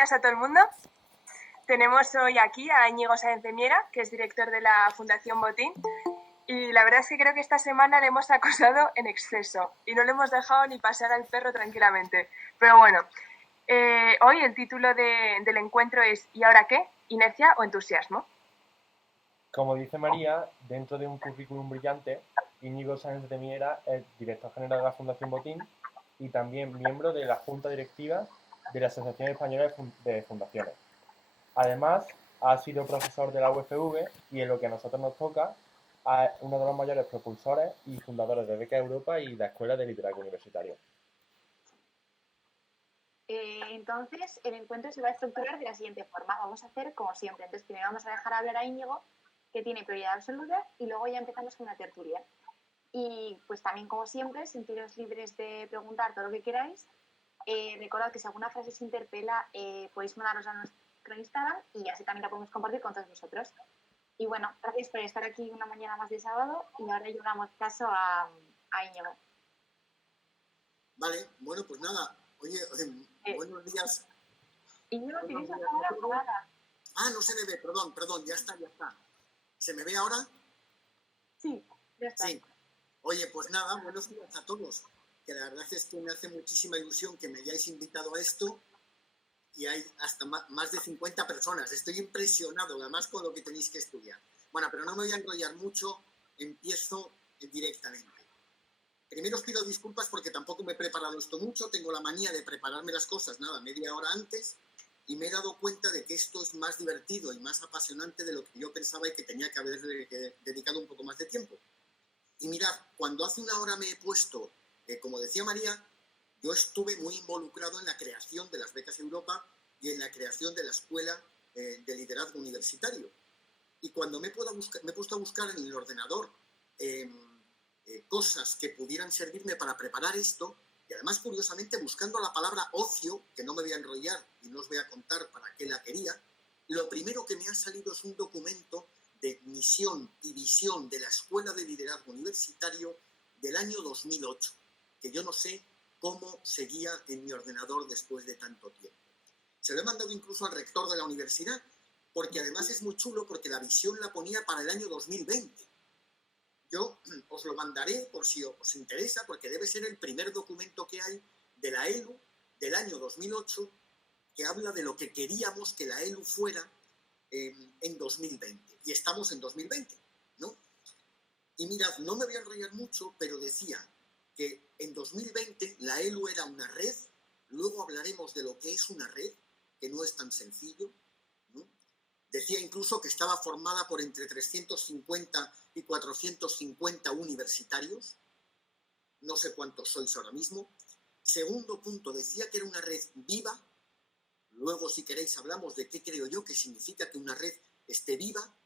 días a todo el mundo. Tenemos hoy aquí a Íñigo Sáenz de Miera, que es director de la Fundación Botín. Y la verdad es que creo que esta semana le hemos acosado en exceso y no le hemos dejado ni pasear al perro tranquilamente. Pero bueno, hoy el título del encuentro es ¿y ahora qué? ¿Inercia o entusiasmo? Como dice María, dentro de un currículum brillante, Íñigo Sáenz de Miera es director general de la Fundación Botín y también miembro de la Junta Directiva de la Asociación Española de Fundaciones. Además, ha sido profesor de la UFV y en lo que a nosotros nos toca, es uno de los mayores propulsores y fundadores de Beca Europa y la Escuela de Liderazgo Universitario. Entonces, el encuentro se va a estructurar de la siguiente forma. Vamos a hacer como siempre. Entonces, primero vamos a dejar hablar a Íñigo, que tiene prioridad absoluta, y luego ya empezamos con una tertulia. Y pues también, como siempre, sentiros libres de preguntar todo lo que queráis. Recordad que si alguna frase os interpela, podéis mandaros a nuestro Instagram y así también la podemos compartir con todos vosotros. Y bueno, gracias por estar aquí una mañana más de sábado y ahora ya damos paso a Íñigo. Vale, bueno, pues nada. Oye, buenos días. Íñigo, tienes la cámara apagada. Ah, no se me ve, perdón, ya está. ¿Se me ve ahora? Sí, ya está. Sí. Oye, pues nada, buenos días a todos. Que la verdad es que me hace muchísima ilusión que me hayáis invitado a esto y hay hasta más de 50 personas. Estoy impresionado, además, con lo que tenéis que estudiar. Bueno, pero no me voy a enrollar mucho, empiezo directamente. Primero os pido disculpas porque tampoco me he preparado esto mucho, tengo la manía de prepararme las cosas, media hora antes, y me he dado cuenta de que esto es más divertido y más apasionante de lo que yo pensaba y que tenía que haber dedicado un poco más de tiempo. Y mirad, cuando hace una hora me he puesto, como decía María, yo estuve muy involucrado en la creación de las becas Europa y en la creación de la Escuela de Liderazgo Universitario. Y cuando me he puesto a buscar en el ordenador cosas que pudieran servirme para preparar esto, y además, curiosamente, buscando la palabra ocio, que no me voy a enrollar y no os voy a contar para qué la quería, lo primero que me ha salido es un documento de misión y visión de la Escuela de Liderazgo Universitario del año 2008, que yo no sé cómo seguía en mi ordenador después de tanto tiempo. Se lo he mandado incluso al rector de la universidad, porque además es muy chulo, porque la visión la ponía para el año 2020. Yo os lo mandaré por si os interesa, porque debe ser el primer documento que hay de la ELU del año 2008 que habla de lo que queríamos que la ELU fuera en 2020. Y estamos en 2020, ¿no? Y mirad, no me voy a enrollar mucho, pero decía que en 2020 la ELU era una red, luego hablaremos de lo que es una red, que no es tan sencillo, ¿no? Decía incluso que estaba formada por entre 350 y 450 universitarios. No sé cuántos sois ahora mismo. Segundo punto, decía que era una red viva. Luego, si queréis, hablamos de qué creo yo que significa que una red esté viva.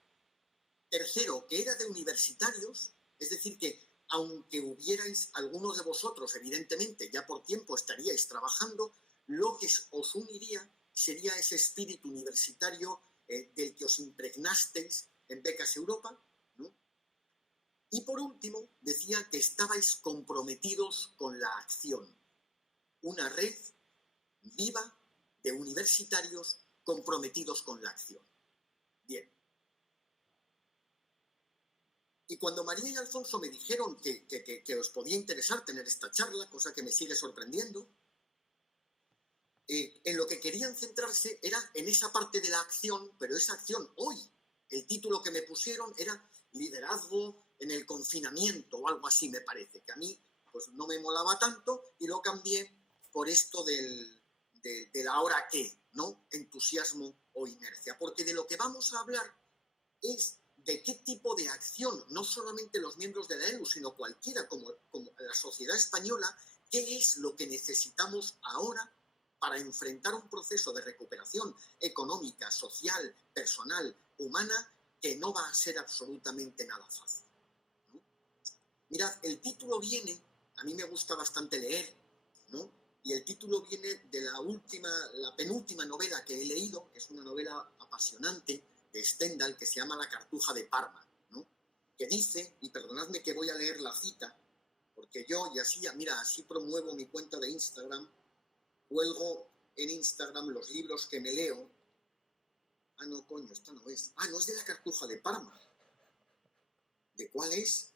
Tercero, que era de universitarios, es decir, que aunque hubierais, algunos de vosotros, evidentemente, ya por tiempo estaríais trabajando, lo que os uniría sería ese espíritu universitario del que os impregnasteis en Becas Europa, ¿no? Y por último, decía que estabais comprometidos con la acción. Una red viva de universitarios comprometidos con la acción. Bien. Y cuando María y Alfonso me dijeron que os podía interesar tener esta charla, cosa que me sigue sorprendiendo, en lo que querían centrarse era en esa parte de la acción, pero esa acción hoy, el título que me pusieron era Liderazgo en el confinamiento o algo así me parece, que a mí pues no me molaba tanto y lo cambié por esto del ahora qué, ¿no? Entusiasmo o inercia, porque de lo que vamos a hablar es de qué tipo de acción, no solamente los miembros de la ELU, sino cualquiera como la sociedad española, qué es lo que necesitamos ahora para enfrentar un proceso de recuperación económica, social, personal, humana, que no va a ser absolutamente nada fácil, ¿no? Mirad, el título viene, a mí me gusta bastante leer, ¿no? Y el título viene de la penúltima novela que he leído, es una novela apasionante de Stendhal que se llama La Cartuja de Parma, ¿no? Que dice, y perdonadme que voy a leer la cita, porque yo, y así, mira, así promuevo mi cuenta de Instagram, cuelgo en Instagram los libros que me leo. Ah, no, coño, esta no es. Ah, no es de la Cartuja de Parma. ¿De cuál es?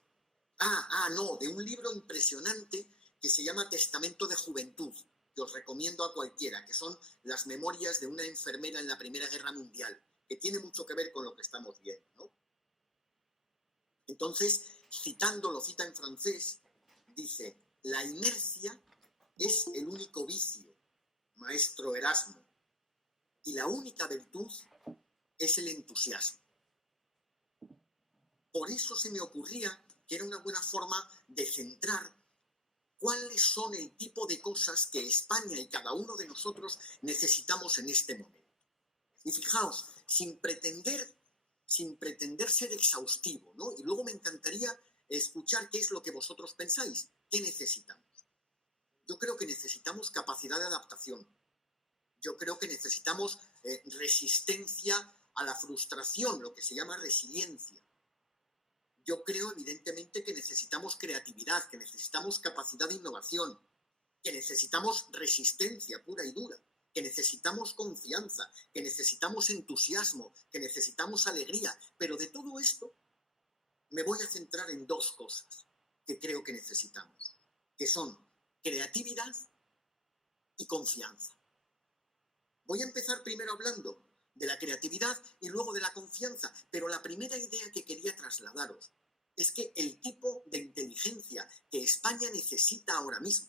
No, de un libro impresionante que se llama Testamento de Juventud, que os recomiendo a cualquiera, que son las memorias de una enfermera en la Primera Guerra Mundial, que tiene mucho que ver con lo que estamos viendo, ¿no? Entonces, lo cita en francés, dice: la inercia es el único vicio, maestro Erasmo, y la única virtud es el entusiasmo. Por eso se me ocurría que era una buena forma de centrar cuáles son el tipo de cosas que España y cada uno de nosotros necesitamos en este momento. Y fijaos, sin pretender ser exhaustivo, ¿no? Y luego me encantaría escuchar qué es lo que vosotros pensáis. ¿Qué necesitamos? Yo creo que necesitamos capacidad de adaptación. Yo creo que necesitamos resistencia a la frustración, lo que se llama resiliencia. Yo creo, evidentemente, que necesitamos creatividad, que necesitamos capacidad de innovación, que necesitamos resistencia pura y dura, que necesitamos confianza, que necesitamos entusiasmo, que necesitamos alegría. Pero de todo esto me voy a centrar en dos cosas que creo que necesitamos, que son creatividad y confianza. Voy a empezar primero hablando de la creatividad y luego de la confianza, pero la primera idea que quería trasladaros es que el tipo de inteligencia que España necesita ahora mismo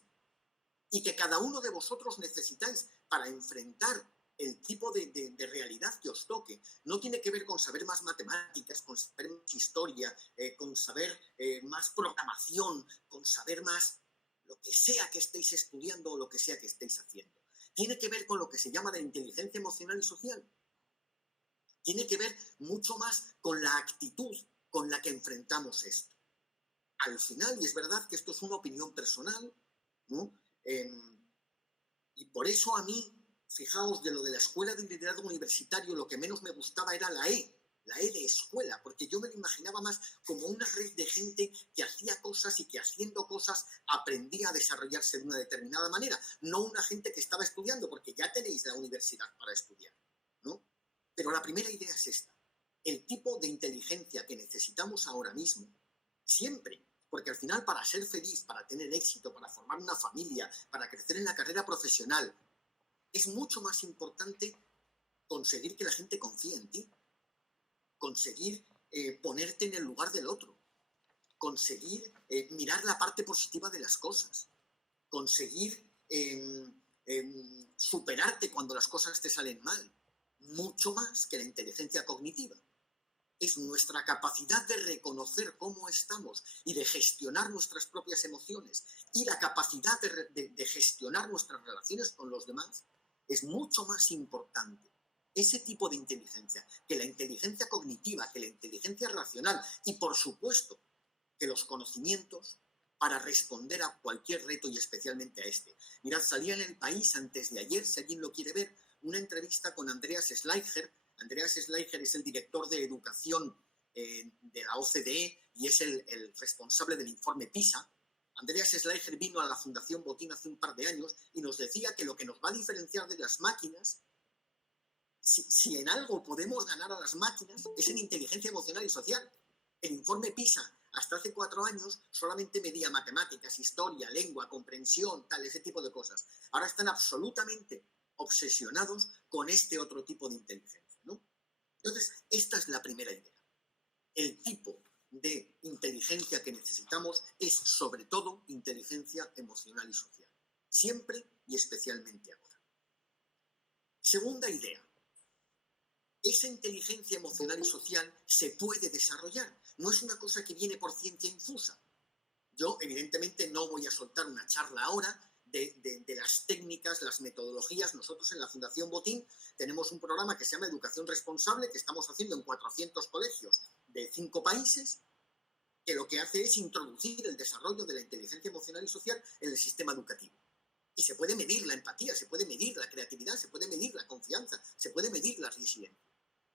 y que cada uno de vosotros necesitáis para enfrentar el tipo de realidad que os toque, no tiene que ver con saber más matemáticas, con saber más historia, con saber más programación, con saber más lo que sea que estéis estudiando o lo que sea que estéis haciendo. Tiene que ver con lo que se llama de inteligencia emocional y social. Tiene que ver mucho más con la actitud con la que enfrentamos esto. Al final, y es verdad que esto es una opinión personal, ¿no? Y por eso a mí, fijaos, de lo de la escuela de liderazgo universitario, lo que menos me gustaba era la E de escuela, porque yo me lo imaginaba más como una red de gente que hacía cosas y que haciendo cosas aprendía a desarrollarse de una determinada manera, no una gente que estaba estudiando, porque ya tenéis la universidad para estudiar, ¿no? Pero la primera idea es esta: el tipo de inteligencia que necesitamos ahora mismo, siempre, porque al final para ser feliz, para tener éxito, para formar una familia, para crecer en la carrera profesional, es mucho más importante conseguir que la gente confíe en ti, conseguir ponerte en el lugar del otro, conseguir mirar la parte positiva de las cosas, conseguir superarte cuando las cosas te salen mal, mucho más que la inteligencia cognitiva. Es nuestra capacidad de reconocer cómo estamos y de gestionar nuestras propias emociones, y la capacidad de gestionar nuestras relaciones con los demás es mucho más importante. Ese tipo de inteligencia, que la inteligencia cognitiva, que la inteligencia racional y, por supuesto, que los conocimientos para responder a cualquier reto y especialmente a este. Mirad, salía en El País antes de ayer, si alguien lo quiere ver, una entrevista con Andreas Schleicher. Andreas Schleicher es el director de educación de la OCDE y es el responsable del informe PISA. Andreas Schleicher vino a la Fundación Botín hace un par de años y nos decía que lo que nos va a diferenciar de las máquinas, si en algo podemos ganar a las máquinas, es en inteligencia emocional y social. El informe PISA, hasta hace 4 años, solamente medía matemáticas, historia, lengua, comprensión, tal, ese tipo de cosas. Ahora están absolutamente obsesionados con este otro tipo de inteligencia, ¿no? Entonces, esta es la primera idea. El tipo de inteligencia que necesitamos es, sobre todo, inteligencia emocional y social. Siempre y especialmente ahora. Segunda idea. Esa inteligencia emocional y social se puede desarrollar. No es una cosa que viene por ciencia infusa. Yo, evidentemente, no voy a soltar una charla ahora de las técnicas, las metodologías. Nosotros en la Fundación Botín tenemos un programa que se llama Educación Responsable, que estamos haciendo en 400 colegios de 5 países, que lo que hace es introducir el desarrollo de la inteligencia emocional y social en el sistema educativo. Y se puede medir la empatía, se puede medir la creatividad, se puede medir la confianza, se puede medir la resiliencia.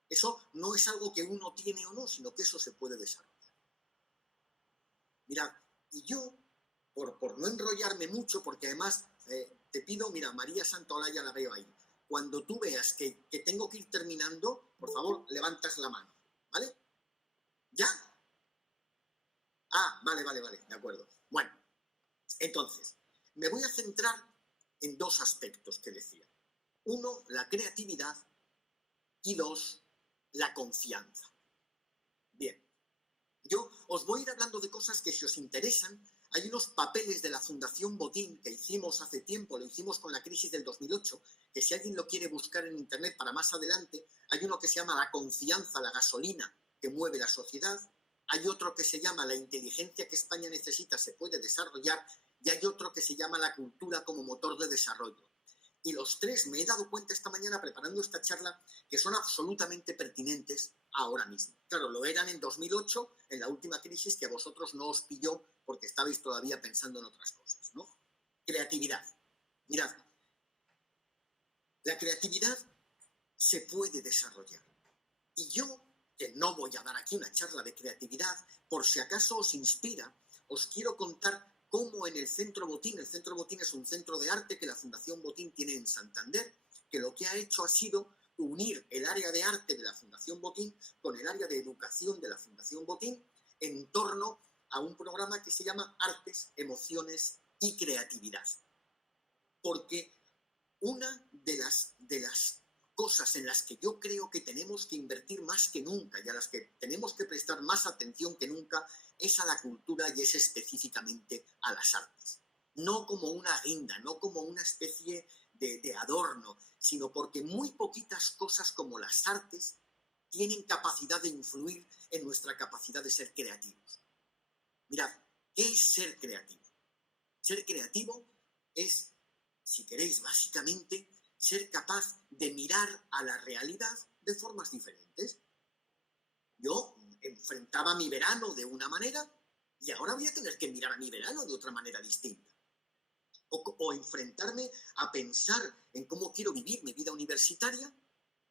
Eso no es algo que uno tiene o no, sino que eso se puede desarrollar. Mirad, y yo, por no enrollarme mucho, porque además te pido, mira, María Santolaya la veo ahí. Cuando tú veas que tengo que ir terminando, por favor, levantas la mano, ¿vale? ¿Ya? Ah, vale, de acuerdo. Bueno, entonces, me voy a centrar en dos aspectos que decía. Uno, la creatividad y dos, la confianza. Bien, yo os voy a ir hablando de cosas que si os interesan, hay unos papeles de la Fundación Botín que hicimos hace tiempo, lo hicimos con la crisis del 2008, que si alguien lo quiere buscar en internet para más adelante, hay uno que se llama La confianza, la gasolina que mueve la sociedad, hay otro que se llama La inteligencia que España necesita se puede desarrollar y hay otro que se llama La cultura como motor de desarrollo. Y los tres me he dado cuenta esta mañana preparando esta charla que son absolutamente pertinentes ahora mismo. Claro, lo eran en 2008, en la última crisis que a vosotros no os pilló porque estabais todavía pensando en otras cosas, ¿no? Creatividad. Mirad, la creatividad se puede desarrollar. Y yo, que no voy a dar aquí una charla de creatividad, por si acaso os inspira, os quiero contar cómo en el Centro Botín es un centro de arte que la Fundación Botín tiene en Santander, que lo que ha hecho ha sido unir el área de arte de la Fundación Botín con el área de educación de la Fundación Botín en torno a un programa que se llama Artes, Emociones y Creatividad. Porque una de las cosas en las que yo creo que tenemos que invertir más que nunca y a las que tenemos que prestar más atención que nunca es a la cultura y es específicamente a las artes. No como una guinda, no como una especie de adorno, sino porque muy poquitas cosas como las artes tienen capacidad de influir en nuestra capacidad de ser creativos. Mirad, ¿qué es ser creativo? Ser creativo es, si queréis, básicamente ser capaz de mirar a la realidad de formas diferentes. Yo enfrentaba mi verano de una manera y ahora voy a tener que mirar a mi verano de otra manera distinta. O enfrentarme a pensar en cómo quiero vivir mi vida universitaria,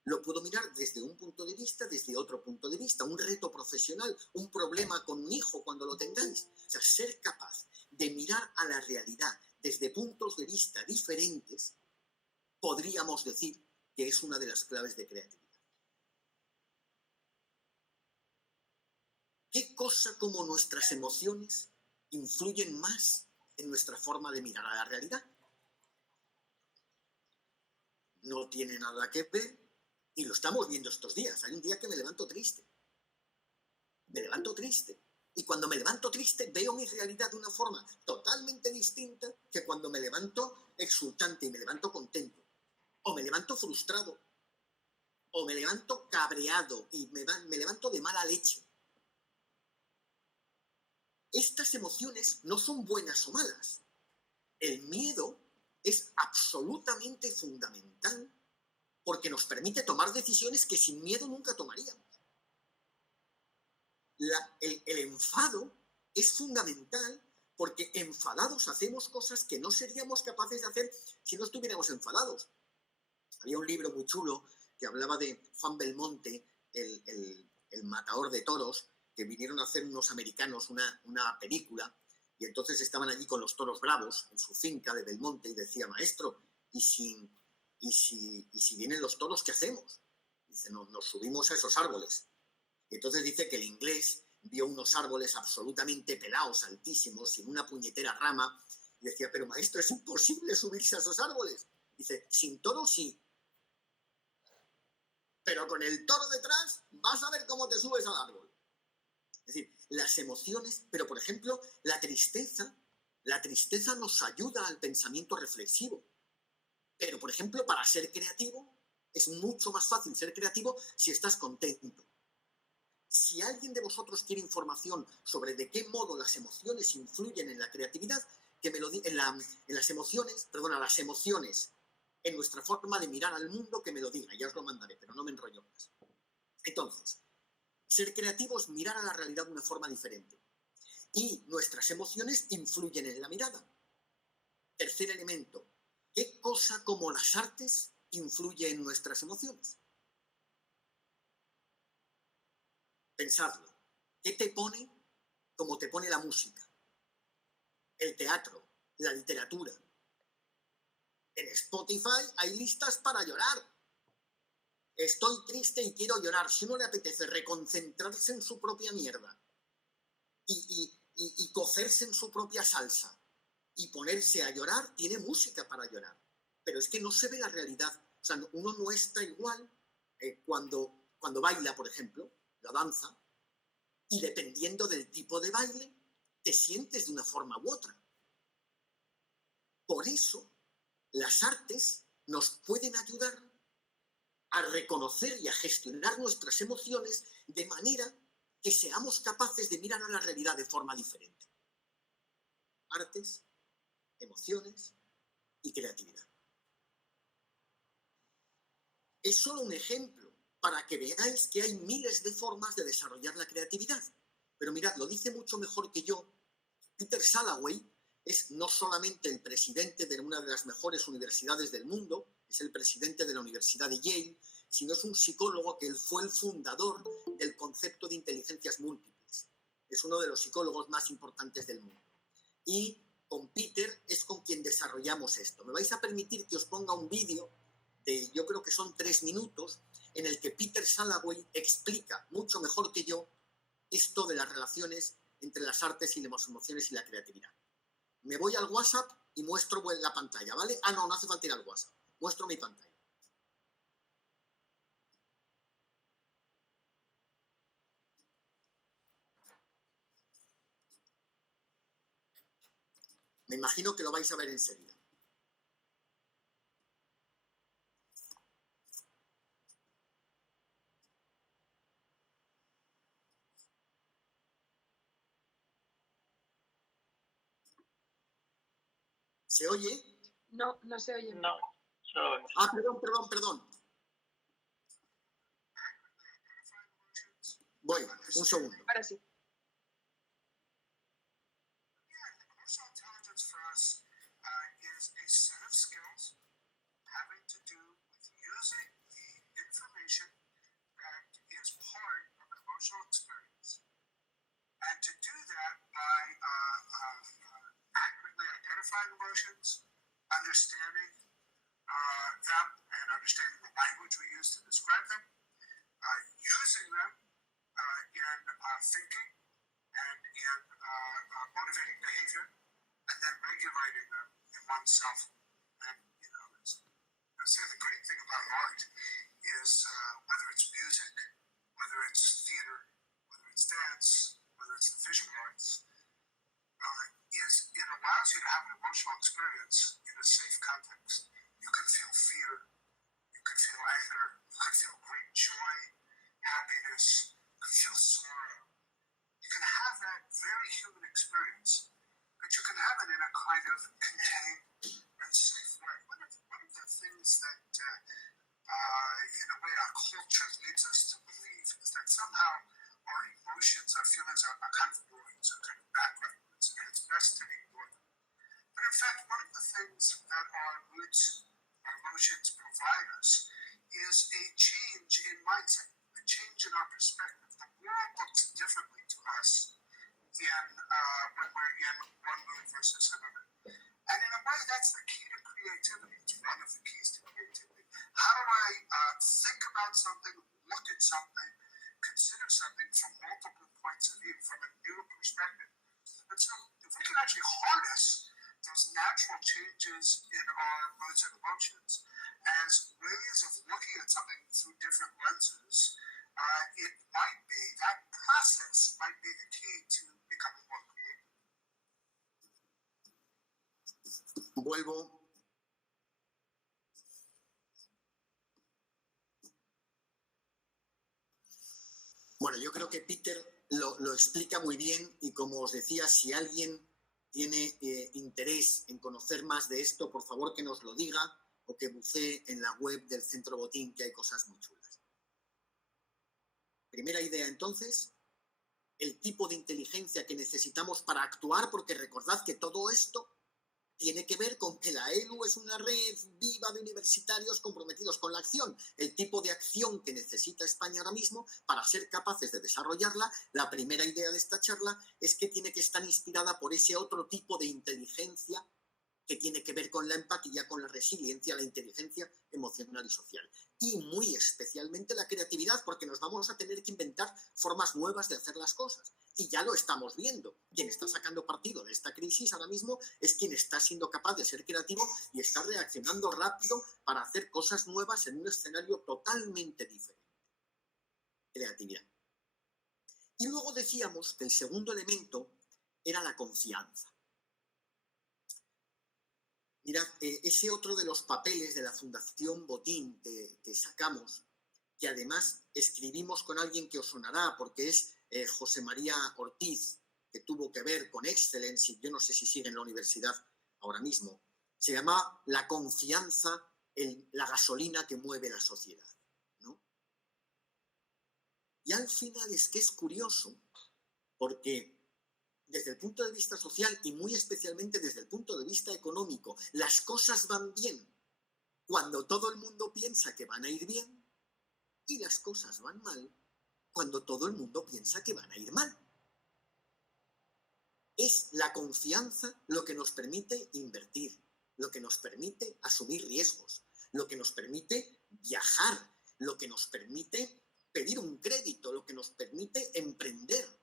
lo puedo mirar desde un punto de vista, desde otro punto de vista, un reto profesional, un problema con un hijo cuando lo tengáis. O sea, ser capaz de mirar a la realidad desde puntos de vista diferentes, podríamos decir que es una de las claves de creatividad. ¿Qué cosa como nuestras emociones influyen más en nuestra forma de mirar a la realidad? No tiene nada que ver, y lo estamos viendo estos días. Hay un día que me levanto triste. Me levanto triste. Y cuando me levanto triste veo mi realidad de una forma totalmente distinta que cuando me levanto exultante y me levanto contento. O me levanto frustrado. O me levanto cabreado y me levanto de mala leche. Estas emociones no son buenas o malas. El miedo es absolutamente fundamental porque nos permite tomar decisiones que sin miedo nunca tomaríamos. El enfado es fundamental porque enfadados hacemos cosas que no seríamos capaces de hacer si no estuviéramos enfadados. Había un libro muy chulo que hablaba de Juan Belmonte, el matador de toros, que vinieron a hacer unos americanos una película y entonces estaban allí con los toros bravos en su finca de Belmonte y decía, maestro, ¿y si vienen los toros, qué hacemos? Dice, nos subimos a esos árboles. Y entonces dice que el inglés vio unos árboles absolutamente pelados, altísimos, sin una puñetera rama, y decía, pero maestro, es imposible subirse a esos árboles. Dice, sin toro sí, pero con el toro detrás vas a ver cómo te subes al árbol. Es decir, las emociones, pero por ejemplo, la tristeza nos ayuda al pensamiento reflexivo. Pero, por ejemplo, para ser creativo, es mucho más fácil ser creativo si estás contento. Si alguien de vosotros quiere información sobre de qué modo las emociones influyen en la creatividad, que me lo diga, las emociones, en nuestra forma de mirar al mundo, que me lo diga, ya os lo mandaré, pero no me enrollo más. Entonces, ser creativo es mirar a la realidad de una forma diferente. Y nuestras emociones influyen en la mirada. Tercer elemento, ¿qué cosa como las artes influye en nuestras emociones? Pensadlo. ¿Qué te pone como te pone la música? El teatro, la literatura. Spotify hay listas para llorar. Estoy triste y quiero llorar. Si uno le apetece reconcentrarse en su propia mierda y cocerse en su propia salsa y ponerse a llorar, tiene música para llorar. Pero es que no se ve la realidad. O sea, uno no está igual cuando baila, por ejemplo, la danza, y dependiendo del tipo de baile, te sientes de una forma u otra. Por eso, las artes nos pueden ayudar a reconocer y a gestionar nuestras emociones de manera que seamos capaces de mirar a la realidad de forma diferente. Artes, emociones y creatividad. Es solo un ejemplo para que veáis que hay miles de formas de desarrollar la creatividad. Pero mirad, lo dice mucho mejor que yo. Peter Salovey es no solamente el presidente de una de las mejores universidades del mundo, es el presidente de la Universidad de Yale, sino es un psicólogo que él fue el fundador del concepto de inteligencias múltiples. Es uno de los psicólogos más importantes del mundo. Y con Peter es con quien desarrollamos esto. Me vais a permitir que os ponga un vídeo de, yo creo que son 3 minutos, en el que Peter Salovey explica mucho mejor que yo esto de las relaciones entre las artes y las emociones y la creatividad. Me voy al WhatsApp y muestro la pantalla, ¿vale? Ah, no hace falta ir al WhatsApp. Muestro mi pantalla. Me imagino que lo vais a ver enseguida. ¿Se oye? No, no se oye. No, solo vemos. Ah, perdón. Voy, un segundo. Ahora sí. Emotional intelligence for us is a set of skills having to do with using the information that is part of an emotional experience. And to do that by accurately identifying emotions, understanding them, and understanding the language we use to describe them, using them in thinking and in motivating behavior, and then regulating them in oneself and in others. I say the great thing about art is whether it's music, whether it's theater, whether it's dance, whether it's the visual arts, is it allows you to have an emotional experience in a safe context. You can feel fear, you can feel anger, you can feel great joy, happiness, you can feel sorrow. You can have that very human experience, but you can have it in a kind of contained and safe way. One of the things that, in a way, our culture leads us to believe is that somehow our emotions, our feelings are kind of noise, are kind of backgrounds, and it's best to ignore them. But in fact, one of the things that our moods, our emotions provide us is a change in mindset, a change in our perspective. The world looks differently to us when we're in one mood versus another. And in a way, that's the key to creativity. It's one of the keys to creativity. How do I think about something, look at something, consider something from multiple points of view, from a new perspective? And so if we can actually harness those natural changes in our moods and emotions as ways of looking at something through different lenses, it might be, that process might be the key to becoming more creative. Vuelvo. Bueno, yo creo que Peter lo explica muy bien y como os decía, si alguien tiene interés en conocer más de esto, por favor que nos lo diga o que bucee en la web del Centro Botín, que hay cosas muy chulas. Primera idea, entonces, el tipo de inteligencia que necesitamos para actuar, porque recordad que todo esto tiene que ver con que la ELU es una red viva de universitarios comprometidos con la acción. El tipo de acción que necesita España ahora mismo para ser capaces de desarrollarla, la primera idea de esta charla es que tiene que estar inspirada por ese otro tipo de inteligencia que tiene que ver con la empatía, con la resiliencia, la inteligencia emocional y social. Y muy especialmente la creatividad, porque nos vamos a tener que inventar formas nuevas de hacer las cosas. Y ya lo estamos viendo. Quien está sacando partido de esta crisis ahora mismo es quien está siendo capaz de ser creativo y está reaccionando rápido para hacer cosas nuevas en un escenario totalmente diferente. Creatividad. Y luego decíamos que el segundo elemento era la confianza. Mirad, ese otro de los papeles de la Fundación Botín que sacamos, que además escribimos con alguien que os sonará, porque es José María Ortiz, que tuvo que ver con Excellence, y yo no sé si sigue en la universidad ahora mismo, se llama La confianza en la gasolina que mueve la sociedad, ¿no? Y al final es que es curioso, porque desde el punto de vista social y muy especialmente desde el punto de vista económico, las cosas van bien cuando todo el mundo piensa que van a ir bien y las cosas van mal cuando todo el mundo piensa que van a ir mal. Es la confianza lo que nos permite invertir, lo que nos permite asumir riesgos, lo que nos permite viajar, lo que nos permite pedir un crédito, lo que nos permite emprender.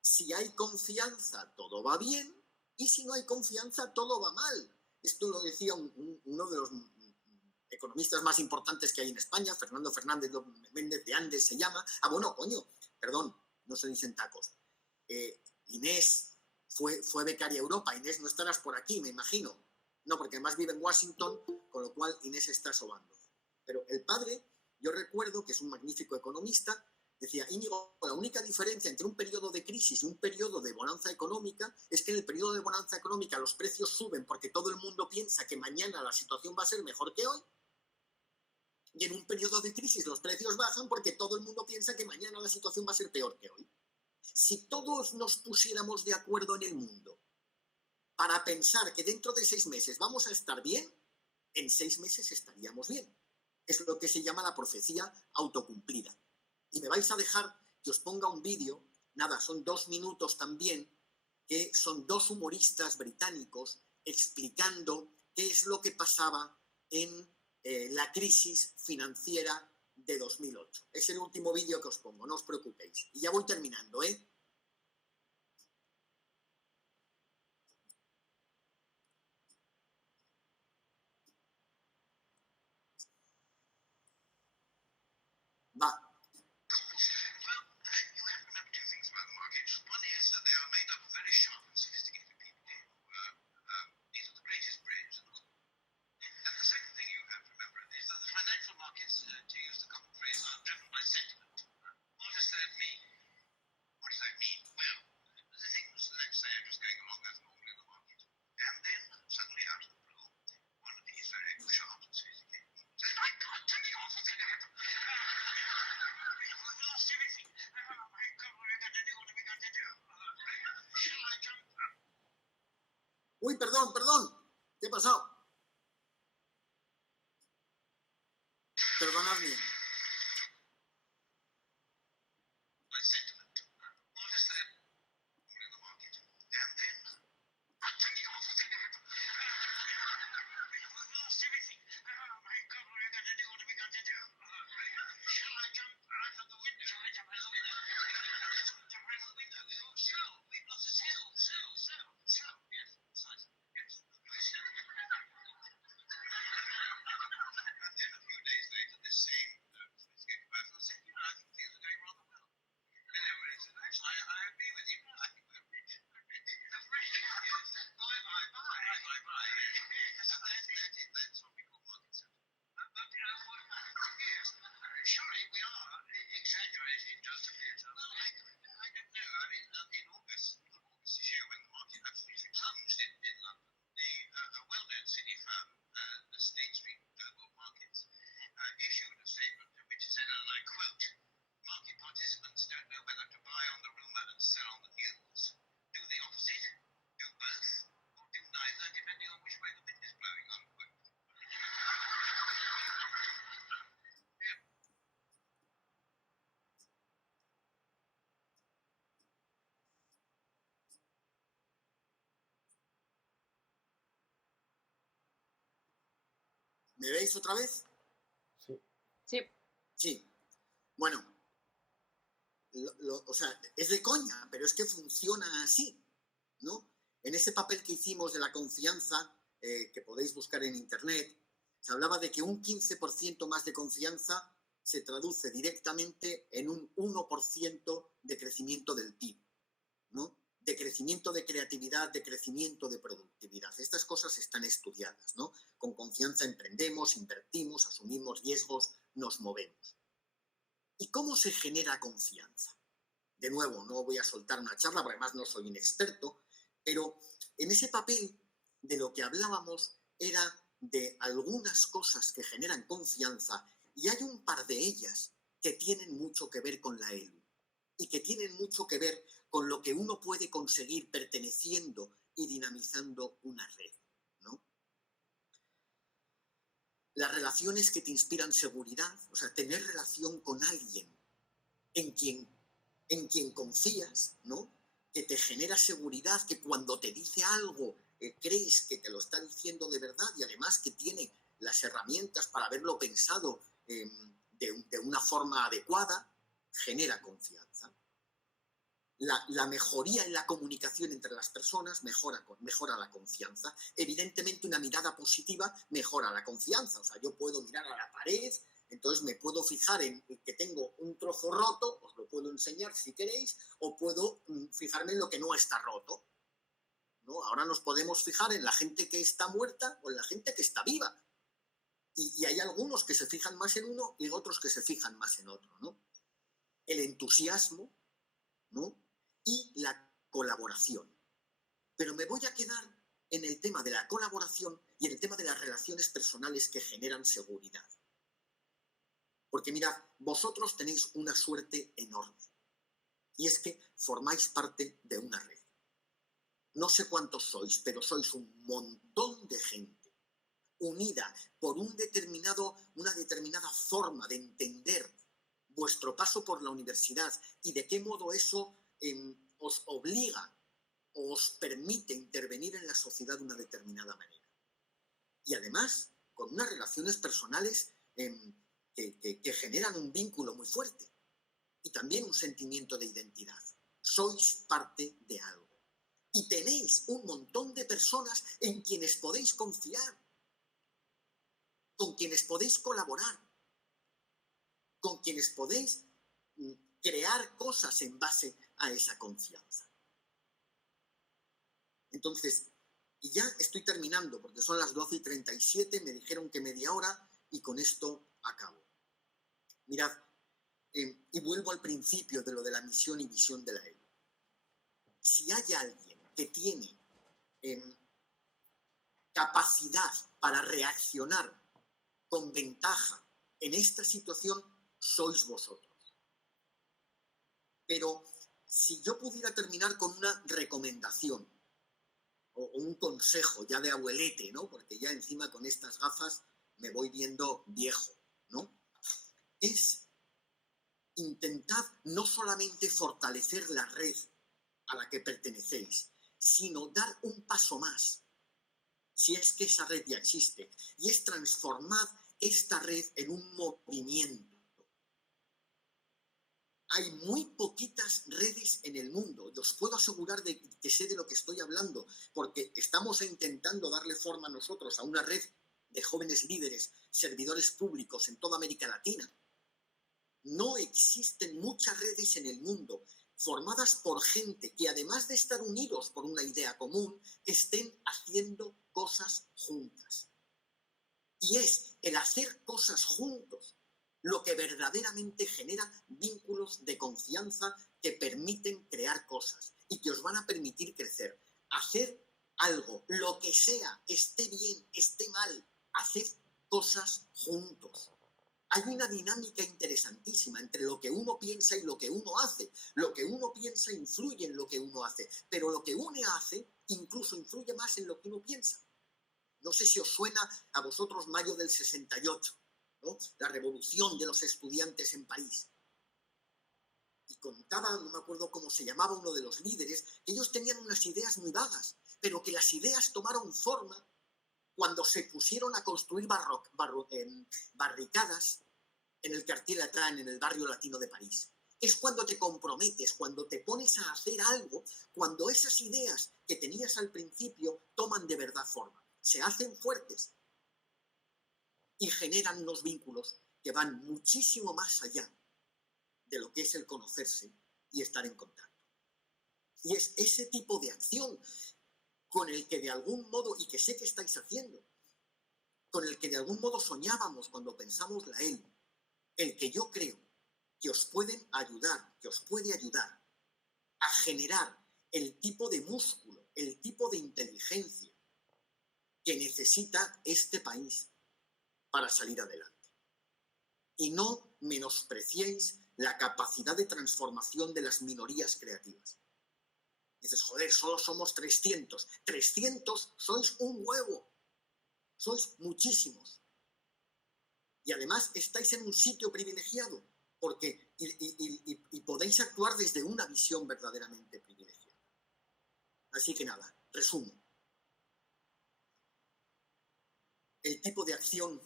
Si hay confianza, todo va bien, y si no hay confianza, todo va mal. Esto lo decía uno de los economistas más importantes que hay en España, Fernando Fernández Méndez de Andes se llama. Perdón, no se dicen tacos. Inés fue becaria a Europa. Inés, no estarás por aquí, me imagino. No, porque además vive en Washington, con lo cual Inés está sobando. Pero el padre, yo recuerdo que es un magnífico economista, decía: Íñigo, la única diferencia entre un periodo de crisis y un periodo de bonanza económica es que en el periodo de bonanza económica los precios suben porque todo el mundo piensa que mañana la situación va a ser mejor que hoy, y en un periodo de crisis los precios bajan porque todo el mundo piensa que mañana la situación va a ser peor que hoy. Si todos nos pusiéramos de acuerdo en el mundo para pensar que dentro de 6 meses vamos a estar bien, en 6 meses estaríamos bien. Es lo que se llama la profecía autocumplida. Y me vais a dejar que os ponga un vídeo, nada, son 2 minutos también, que son 2 humoristas británicos explicando qué es lo que pasaba en la crisis financiera de 2008. Es el último vídeo que os pongo, no os preocupéis. Y ya voy terminando, ¿eh? Va. Uy, perdón. ¿Qué ha pasado? Perdonadme. ¿Me veis otra vez? Sí. Sí. Sí. Bueno, o sea, es de coña, pero es que funciona así, ¿no? En ese papel que hicimos de la confianza, que podéis buscar en internet, se hablaba de que un 15% más de confianza se traduce directamente en un 1% de crecimiento del PIB, ¿no? De crecimiento de creatividad, de crecimiento de productividad. Estas cosas están estudiadas, ¿no? Con confianza emprendemos, invertimos, asumimos riesgos, nos movemos. ¿Y cómo se genera confianza? De nuevo, no voy a soltar una charla, porque además no soy un experto, pero en ese papel de lo que hablábamos era de algunas cosas que generan confianza, y hay un par de ellas que tienen mucho que ver con la ELU y que tienen mucho que ver con lo que uno puede conseguir perteneciendo y dinamizando una red, ¿no? Las relaciones que te inspiran seguridad, o sea, tener relación con alguien en quien confías, ¿no? Que te genera seguridad, que cuando te dice algo crees que te lo está diciendo de verdad y además que tiene las herramientas para haberlo pensado de una forma adecuada, genera confianza. La mejoría en la comunicación entre las personas mejora la confianza. Evidentemente, una mirada positiva mejora la confianza. O sea, yo puedo mirar a la pared, entonces me puedo fijar en que tengo un trozo roto, os lo puedo enseñar si queréis, o puedo fijarme en lo que no está roto, ¿no? Ahora nos podemos fijar en la gente que está muerta o en la gente que está viva. Y hay algunos que se fijan más en uno y otros que se fijan más en otro, ¿no? El entusiasmo, ¿no? Y la colaboración. Pero me voy a quedar en el tema de la colaboración y en el tema de las relaciones personales que generan seguridad. Porque mirad, vosotros tenéis una suerte enorme. Y es que formáis parte de una red. No sé cuántos sois, pero sois un montón de gente unida por una determinada forma de entender vuestro paso por la universidad y de qué modo eso os obliga o os permite intervenir en la sociedad de una determinada manera. Y además, con unas relaciones personales que generan un vínculo muy fuerte y también un sentimiento de identidad. Sois parte de algo. Y tenéis un montón de personas en quienes podéis confiar, con quienes podéis colaborar, con quienes podéis crear cosas en base a esa confianza. Entonces, y ya estoy terminando, porque son las 12:37, me dijeron que media hora, y con esto acabo. Mirad, y vuelvo al principio de lo de la misión y visión de la ELU. Si hay alguien que tiene capacidad para reaccionar con ventaja en esta situación, sois vosotros. Pero si yo pudiera terminar con una recomendación o un consejo ya de abuelete, ¿no? Porque ya encima con estas gafas me voy viendo viejo, ¿no? Es intentad no solamente fortalecer la red a la que pertenecéis, sino dar un paso más, si es que esa red ya existe, y es transformar esta red en un movimiento. Hay muy poquitas redes en el mundo, y os puedo asegurar de que sé de lo que estoy hablando, porque estamos intentando darle forma nosotros a una red de jóvenes líderes, servidores públicos en toda América Latina. No existen muchas redes en el mundo formadas por gente que, además de estar unidos por una idea común, estén haciendo cosas juntas. Y es el hacer cosas juntos lo que verdaderamente genera vínculos de confianza que permiten crear cosas y que os van a permitir crecer. Hacer algo, lo que sea, esté bien, esté mal, haced cosas juntos. Hay una dinámica interesantísima entre lo que uno piensa y lo que uno hace. Lo que uno piensa influye en lo que uno hace, pero lo que uno hace incluso influye más en lo que uno piensa. No sé si os suena a vosotros mayo del 68, ¿no? La revolución de los estudiantes en París. Y contaba, no me acuerdo cómo se llamaba uno de los líderes, que ellos tenían unas ideas muy vagas, pero que las ideas tomaron forma cuando se pusieron a construir barricadas en el Quartier Latin, en el barrio latino de París. Es cuando te comprometes, cuando te pones a hacer algo, cuando esas ideas que tenías al principio toman de verdad forma, se hacen fuertes y generan unos vínculos que van muchísimo más allá de lo que es el conocerse y estar en contacto. Y es ese tipo de acción con el que de algún modo, y que sé que estáis haciendo, con el que de algún modo soñábamos cuando pensamos la ELU, el que yo creo que os pueden ayudar, que os puede ayudar a generar el tipo de músculo, el tipo de inteligencia que necesita este país para salir adelante. Y no menospreciéis la capacidad de transformación de las minorías creativas. Dices, joder, solo somos 300. 300 sois un huevo. Sois muchísimos. Y además estáis en un sitio privilegiado, porque y podéis actuar desde una visión verdaderamente privilegiada. Así que nada, resumo. El tipo de acción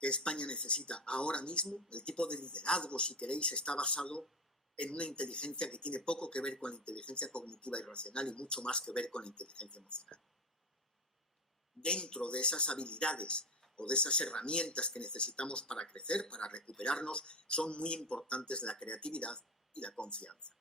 que España necesita ahora mismo, el tipo de liderazgo, si queréis, está basado en una inteligencia que tiene poco que ver con la inteligencia cognitiva y racional y mucho más que ver con la inteligencia emocional. Dentro de esas habilidades o de esas herramientas que necesitamos para crecer, para recuperarnos, son muy importantes la creatividad y la confianza.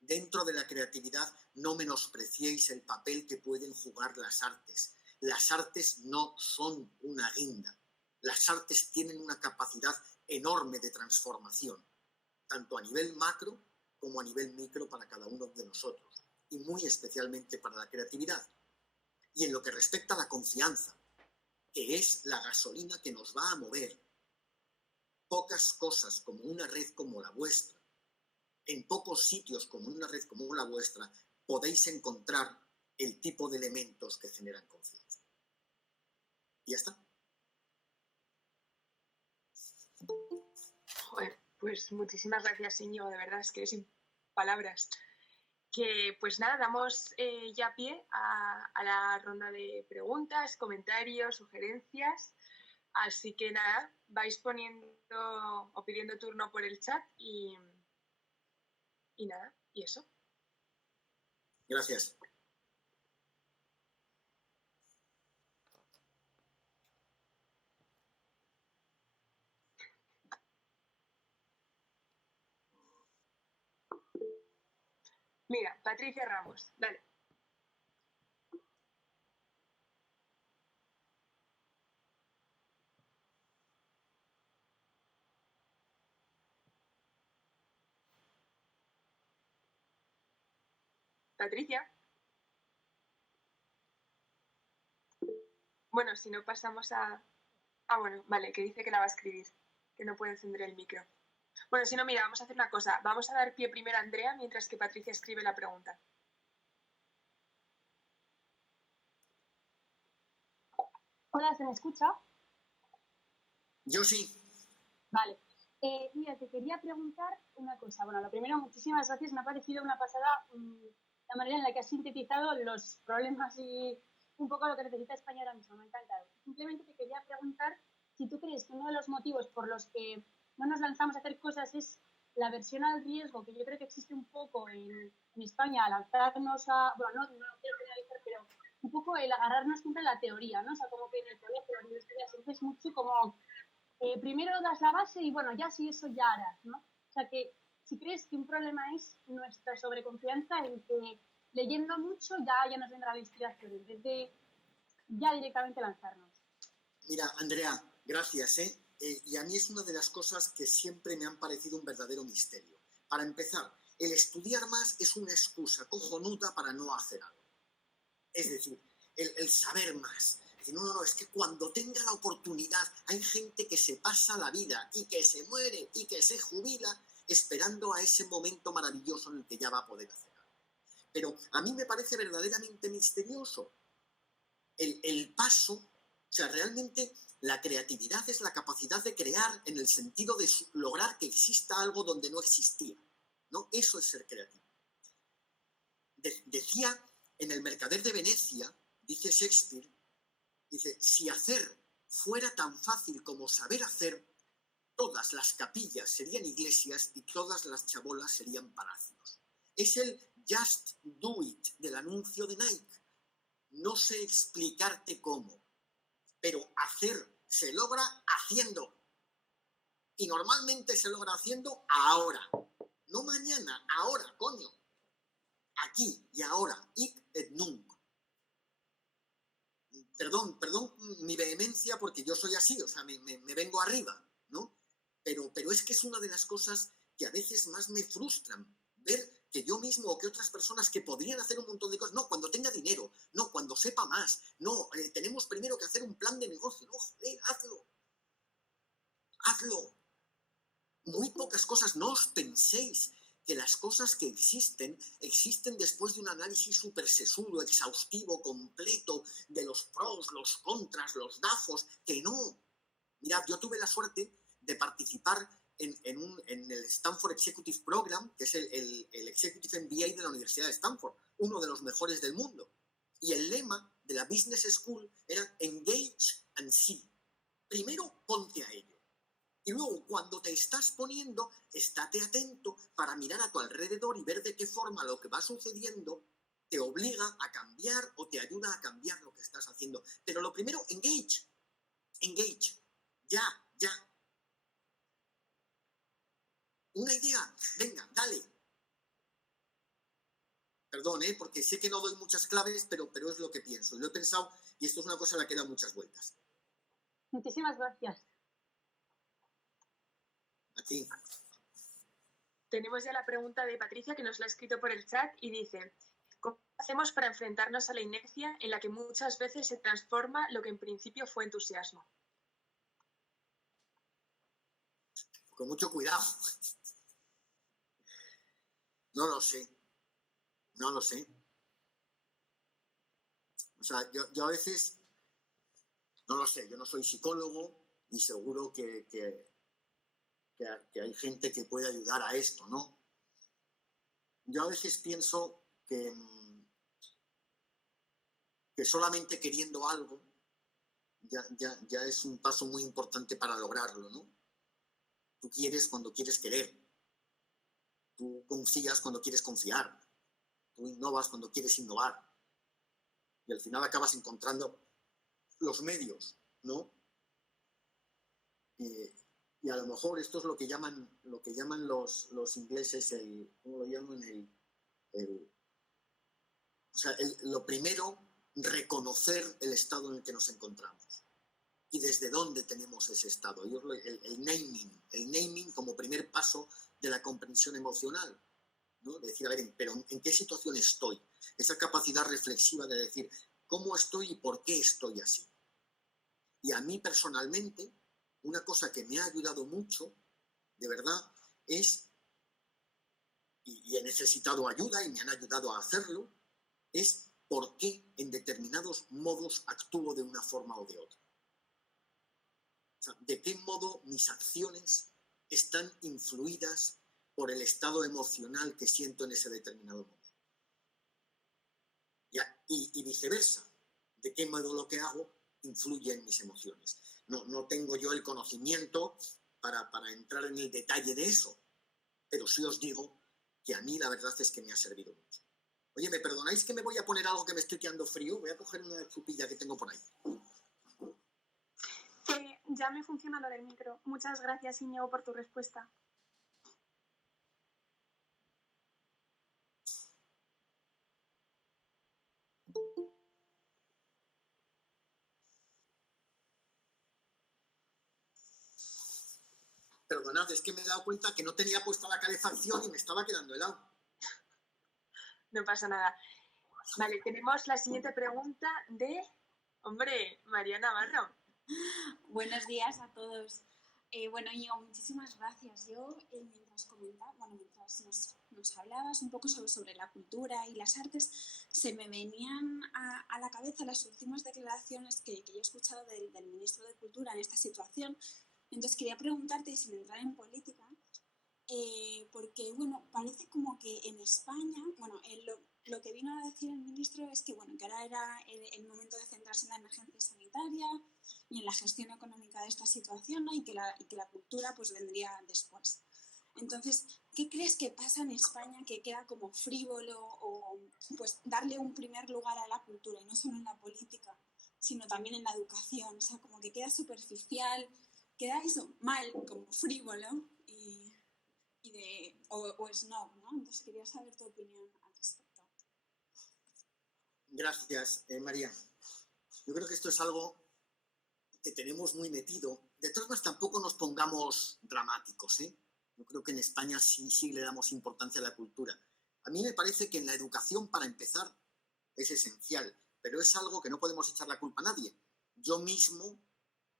Dentro de la creatividad, no menospreciéis el papel que pueden jugar las artes. Las artes no son una guinda. Las artes tienen una capacidad enorme de transformación, tanto a nivel macro como a nivel micro para cada uno de nosotros, y muy especialmente para la creatividad. Y en lo que respecta a la confianza, que es la gasolina que nos va a mover, pocas cosas como una red como la vuestra, en pocos sitios como una red como la vuestra, podéis encontrar el tipo de elementos que generan confianza. Y ya está. Joder, pues muchísimas gracias, Íñigo, de verdad, es que sin palabras. Que pues nada, damos ya pie a la ronda de preguntas, comentarios, sugerencias. Así que nada, vais poniendo o pidiendo turno por el chat y nada, y eso. Gracias. Mira, Patricia Ramos, dale. Patricia. Bueno, si no pasamos a... Ah, bueno, vale, que dice que la va a escribir, que no puede encender el micro. Bueno, si no, mira, vamos a hacer una cosa. Vamos a dar pie primero a Andrea mientras que Patricia escribe la pregunta. Hola, ¿se me escucha? Yo sí. Vale. Mira, te quería preguntar una cosa. Bueno, lo primero, muchísimas gracias. Me ha parecido una pasada la manera en la que has sintetizado los problemas y un poco lo que necesita España ahora mismo. Me ha encantado. Simplemente te quería preguntar si tú crees que uno de los motivos por los que no nos lanzamos a hacer cosas es la aversión al riesgo, que yo creo que existe un poco en España, a lanzarnos a... Bueno, no quiero generalizar, pero un poco el agarrarnos siempre a la teoría, ¿no? O sea, como que en el colegio, en la universidad, siempre es mucho como... primero das la base y bueno, ya si eso ya harás, ¿no? O sea que si crees que un problema es nuestra sobreconfianza en que leyendo mucho ya nos vendrá la inspiración, en vez de ya directamente lanzarnos. Mira, Andrea, gracias, y a mí es una de las cosas que siempre me han parecido un verdadero misterio. Para empezar, el estudiar más es una excusa cojonuda para no hacer algo. Es decir, el saber más. No, es que cuando tenga la oportunidad hay gente que se pasa la vida y que se muere y que se jubila esperando a ese momento maravilloso en el que ya va a poder hacer algo. Pero a mí me parece verdaderamente misterioso el paso, o sea, realmente la creatividad es la capacidad de crear en el sentido de lograr que exista algo donde no existía, ¿no? Eso es ser creativo. Decía en El mercader de Venecia, dice Shakespeare, Dice, si hacer fuera tan fácil como saber hacer, todas las capillas serían iglesias y todas las chabolas serían palacios. Es el just do it del anuncio de Nike. No sé explicarte cómo, pero hacer se logra haciendo. Y normalmente se logra haciendo ahora. No mañana, ahora, coño. Aquí y ahora. Hic et nunc. Perdón mi vehemencia porque yo soy así, o sea, me vengo arriba, ¿no? Pero es que es una de las cosas que a veces más me frustran, ver que yo mismo o que otras personas que podrían hacer un montón de cosas, no, cuando tenga dinero, no, cuando sepa más, no, tenemos primero que hacer un plan de negocio, no, joder, hazlo. Muy pocas cosas, no os penséis que las cosas que existen después de un análisis súper sesudo, exhaustivo, completo, de los pros, los contras, los dafos, que no. Mirad, yo tuve la suerte de participar en el Stanford Executive Program, que es el Executive MBA de la Universidad de Stanford, uno de los mejores del mundo. Y el lema de la Business School era Engage and See. Primero, ponte a ello. Y luego, cuando te estás poniendo, estate atento para mirar a tu alrededor y ver de qué forma lo que va sucediendo te obliga a cambiar o te ayuda a cambiar lo que estás haciendo. Pero lo primero, engage. Ya. Una idea, venga, dale. Perdón, porque sé que no doy muchas claves, pero es lo que pienso. Y lo he pensado y esto es una cosa a la que da muchas vueltas. Muchísimas gracias. A ti. Tenemos ya la pregunta de Patricia, que nos la ha escrito por el chat y dice: ¿cómo hacemos para enfrentarnos a la inercia en la que muchas veces se transforma lo que en principio fue entusiasmo? Con mucho cuidado. No lo sé. O sea, yo a veces, no lo sé, yo no soy psicólogo y seguro que hay gente que puede ayudar a esto, ¿no? Yo a veces pienso que solamente queriendo algo ya es un paso muy importante para lograrlo, ¿no? Tú quieres cuando quieres querer. Tú confías cuando quieres confiar. Tú innovas cuando quieres innovar. Y al final acabas encontrando los medios, ¿no? Y a lo mejor esto es lo que llaman los ingleses ¿cómo lo llaman? Lo primero, reconocer el estado en el que nos encontramos y desde dónde tenemos ese estado. El naming como primer paso de la comprensión emocional, ¿no? De decir, a ver, pero ¿en qué situación estoy? Esa capacidad reflexiva de decir, ¿cómo estoy y por qué estoy así? Y a mí personalmente, una cosa que me ha ayudado mucho, de verdad, es, y he necesitado ayuda y me han ayudado a hacerlo, es por qué en determinados modos actúo de una forma o de otra. O sea, de qué modo mis acciones están influidas por el estado emocional que siento en ese determinado modo. Y viceversa, de qué modo lo que hago influye en mis emociones. No tengo yo el conocimiento para entrar en el detalle de eso, pero sí os digo que a mí la verdad es que me ha servido mucho. Oye, ¿me perdonáis que me voy a poner algo que me estoy quedando frío? Voy a coger una chupilla que tengo por ahí. Ya me funciona lo del micro. Muchas gracias, Íñigo, por tu respuesta. Perdonad, es que me he dado cuenta que no tenía puesta la calefacción y me estaba quedando helado. No pasa nada. Vale, tenemos la siguiente pregunta de, María Navarro. Buenos días a todos. Bueno, Íñigo, muchísimas gracias. Yo, mientras nos hablabas un poco sobre la cultura y las artes, se me venían a la cabeza las últimas declaraciones que yo he escuchado del ministro de Cultura en esta situación. Entonces quería preguntarte, sin entrar en política, porque, parece como que en España, lo que vino a decir el ministro es que, bueno, que ahora era el momento de centrarse en la emergencia sanitaria y en la gestión económica de esta situación, ¿no? y que la cultura pues vendría después. Entonces, ¿qué crees que pasa en España que queda como frívolo o pues darle un primer lugar a la cultura y no solo en la política, sino también en la educación? O sea, como que queda superficial, queda eso mal, como frívolo o snob, ¿no? Entonces quería saber tu opinión al respecto. Gracias, María. Yo creo que esto es algo que tenemos muy metido. De todas maneras, tampoco nos pongamos dramáticos, ¿eh? Yo creo que en España sí le damos importancia a la cultura. A mí me parece que en la educación, para empezar, es esencial, pero es algo que no podemos echar la culpa a nadie. Yo mismo,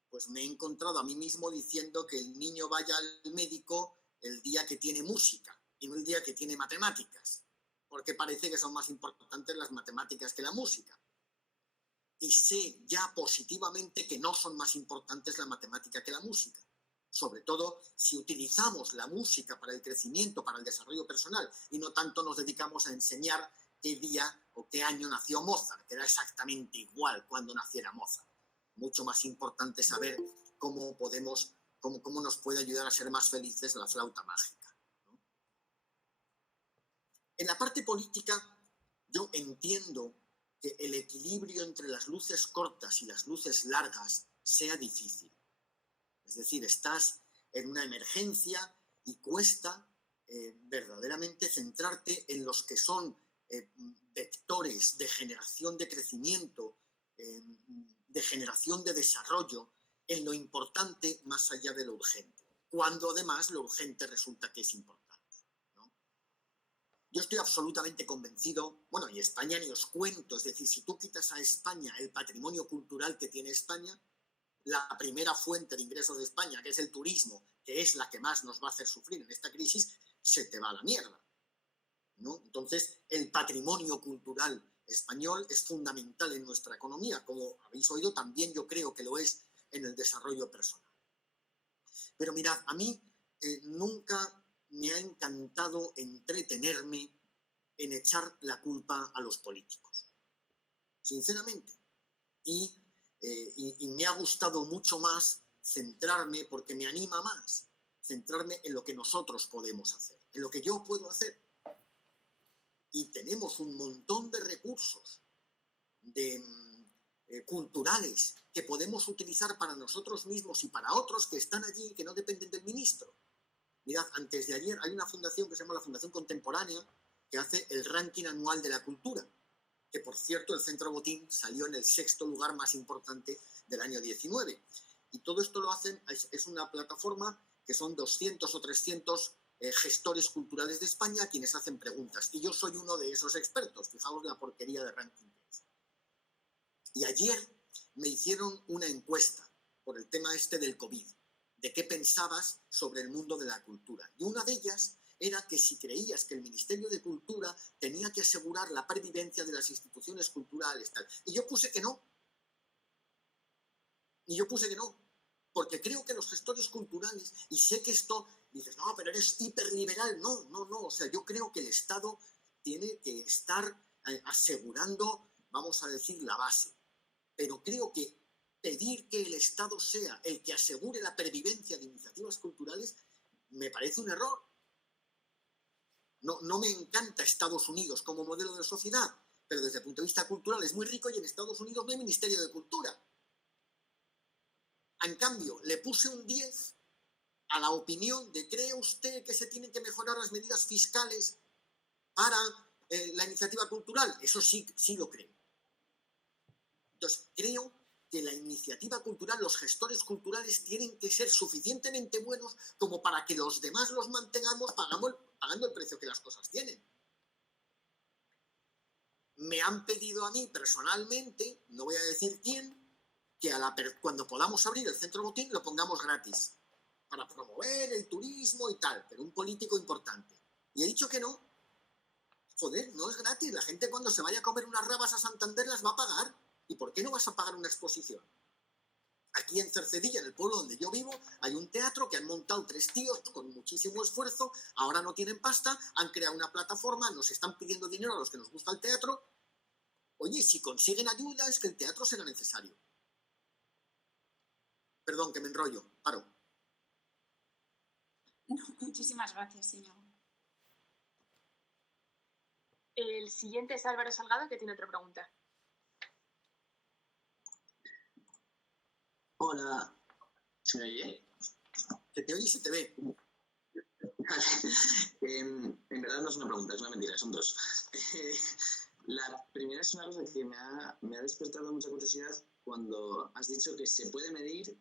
pues me he encontrado a mí mismo diciendo que el niño vaya al médico el día que tiene música y no el día que tiene matemáticas, porque parece que son más importantes las matemáticas que la música. Y sé ya positivamente que no son más importantes la matemática que la música. Sobre todo si utilizamos la música para el crecimiento, para el desarrollo personal, y no tanto nos dedicamos a enseñar qué día o qué año nació Mozart, que era exactamente igual cuando naciera Mozart. Mucho más importante saber cómo nos puede ayudar a ser más felices la flauta mágica, ¿no? En la parte política, yo entiendo que el equilibrio entre las luces cortas y las luces largas sea difícil. Es decir, estás en una emergencia y cuesta verdaderamente centrarte en los que son vectores de generación de crecimiento, de generación de desarrollo, en lo importante más allá de lo urgente, cuando además lo urgente resulta que es importante, ¿no? Yo estoy absolutamente convencido, bueno, y España ni os cuento, es decir, si tú quitas a España el patrimonio cultural que tiene España, la primera fuente de ingresos de España, que es el turismo, que es la que más nos va a hacer sufrir en esta crisis, se te va a la mierda, ¿no? Entonces, el patrimonio cultural español es fundamental en nuestra economía, como habéis oído, también yo creo que lo es en el desarrollo personal. Pero mirad, a mí nunca me ha encantado entretenerme en echar la culpa a los políticos, sinceramente. Y me ha gustado mucho más centrarme, porque me anima más, centrarme en lo que nosotros podemos hacer, en lo que yo puedo hacer. Y tenemos un montón de recursos culturales que podemos utilizar para nosotros mismos y para otros que están allí y que no dependen del ministro. Mirad, antes de ayer hay una fundación que se llama la Fundación Contemporánea que hace el ranking anual de la cultura, que por cierto el Centro Botín salió en el 6º lugar más importante del año 19. Y todo esto lo hacen, es una plataforma que son 200 o 300 gestores culturales de España quienes hacen preguntas. Y yo soy uno de esos expertos, fijaos la porquería de ranking. Y ayer me hicieron una encuesta por el tema este del COVID, de qué pensabas sobre el mundo de la cultura. Y una de ellas era que si creías que el Ministerio de Cultura tenía que asegurar la pervivencia de las instituciones culturales, tal. Y yo puse que no. Porque creo que los gestores culturales, y sé que esto, dices, no, pero eres hiperliberal. No, o sea, yo creo que el Estado tiene que estar asegurando, vamos a decir, la base. Pero creo que pedir que el Estado sea el que asegure la pervivencia de iniciativas culturales me parece un error. No me encanta Estados Unidos como modelo de sociedad, pero desde el punto de vista cultural es muy rico y en Estados Unidos no hay Ministerio de Cultura. En cambio, le puse un 10 a la opinión de ¿cree usted que se tienen que mejorar las medidas fiscales para la iniciativa cultural? Eso sí lo creo. Entonces, creo que la iniciativa cultural, los gestores culturales tienen que ser suficientemente buenos como para que los demás los mantengamos pagando el precio que las cosas tienen. Me han pedido a mí personalmente, no voy a decir quién, que cuando podamos abrir el Centro Botín lo pongamos gratis, para promover el turismo y tal, pero un político importante. Y he dicho que no. Joder, no es gratis. La gente cuando se vaya a comer unas rabas a Santander las va a pagar. ¿Y por qué no vas a pagar una exposición? Aquí en Cercedilla, en el pueblo donde yo vivo, hay un teatro que han montado 3 tíos con muchísimo esfuerzo, ahora no tienen pasta, han creado una plataforma, nos están pidiendo dinero a los que nos gusta el teatro. Oye, si consiguen ayuda es que el teatro será necesario. Perdón, que me enrollo, paro. No, muchísimas gracias, señor. El siguiente es Álvaro Salgado, que tiene otra pregunta. Hola, ¿se me oye? Se te oye y se te ve. En verdad no es una pregunta, es una mentira, son 2. La primera es una cosa que me ha despertado mucha curiosidad cuando has dicho que se puede medir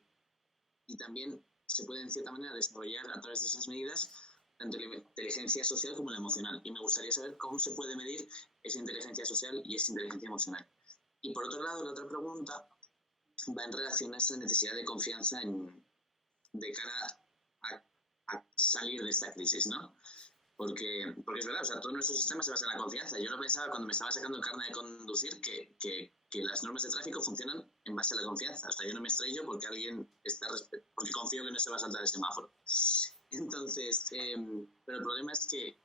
y también se puede en cierta manera desarrollar a través de esas medidas tanto la inteligencia social como la emocional. Y me gustaría saber cómo se puede medir esa inteligencia social y esa inteligencia emocional. Y por otro lado, la otra pregunta va en relación a esa necesidad de confianza de cara a salir de esta crisis, ¿no? Porque es verdad, o sea, todo nuestro sistema se basa en la confianza. Yo lo pensaba cuando me estaba sacando el carnet de conducir que las normas de tráfico funcionan en base a la confianza. O sea, yo no me estrello porque porque confío que no se va a saltar el semáforo. Entonces, pero el problema es que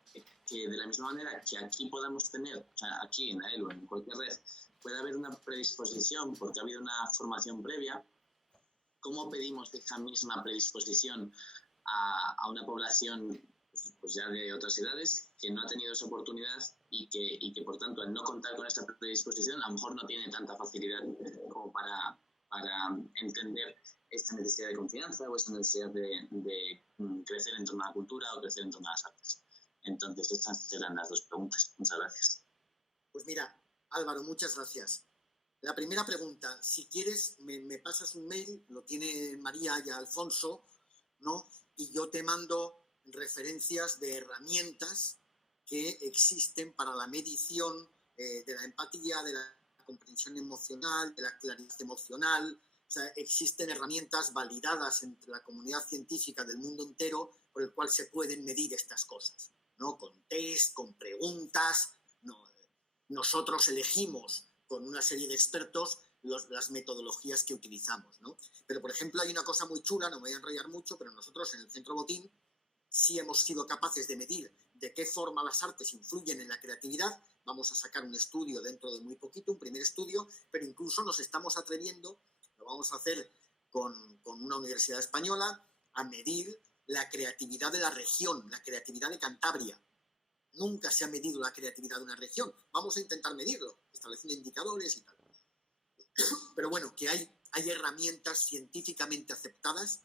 de la misma manera que aquí podamos tener, o sea, aquí en AELU, en cualquier red, puede haber una predisposición porque ha habido una formación previa, ¿cómo pedimos esa misma predisposición a una población pues ya de otras edades que no ha tenido esa oportunidad y que por tanto al no contar con esta predisposición a lo mejor no tiene tanta facilidad como para entender esta necesidad de confianza o esta necesidad de crecer en torno a la cultura o crecer en torno a las artes? Entonces estas serán las 2 preguntas. Muchas gracias. Pues mira, Álvaro, muchas gracias. La primera pregunta, si quieres me pasas un mail, lo tiene María y Alfonso, ¿no? Y yo te mando referencias de herramientas que existen para la medición de la empatía, de la comprensión emocional, de la claridad emocional. O sea, existen herramientas validadas entre la comunidad científica del mundo entero por el cual se pueden medir estas cosas, ¿no? Con test, con preguntas. No, nosotros elegimos con una serie de expertos las metodologías que utilizamos, ¿no? Pero, por ejemplo, hay una cosa muy chula, no me voy a enrollar mucho, pero nosotros en el Centro Botín sí hemos sido capaces de medir de qué forma las artes influyen en la creatividad. Vamos a sacar un estudio dentro de muy poquito, un primer estudio, pero incluso nos estamos atreviendo, lo vamos a hacer con una universidad española, a medir la creatividad de la región, la creatividad de Cantabria. Nunca se ha medido la creatividad de una región. Vamos a intentar medirlo, estableciendo indicadores y tal. Pero bueno, que hay herramientas científicamente aceptadas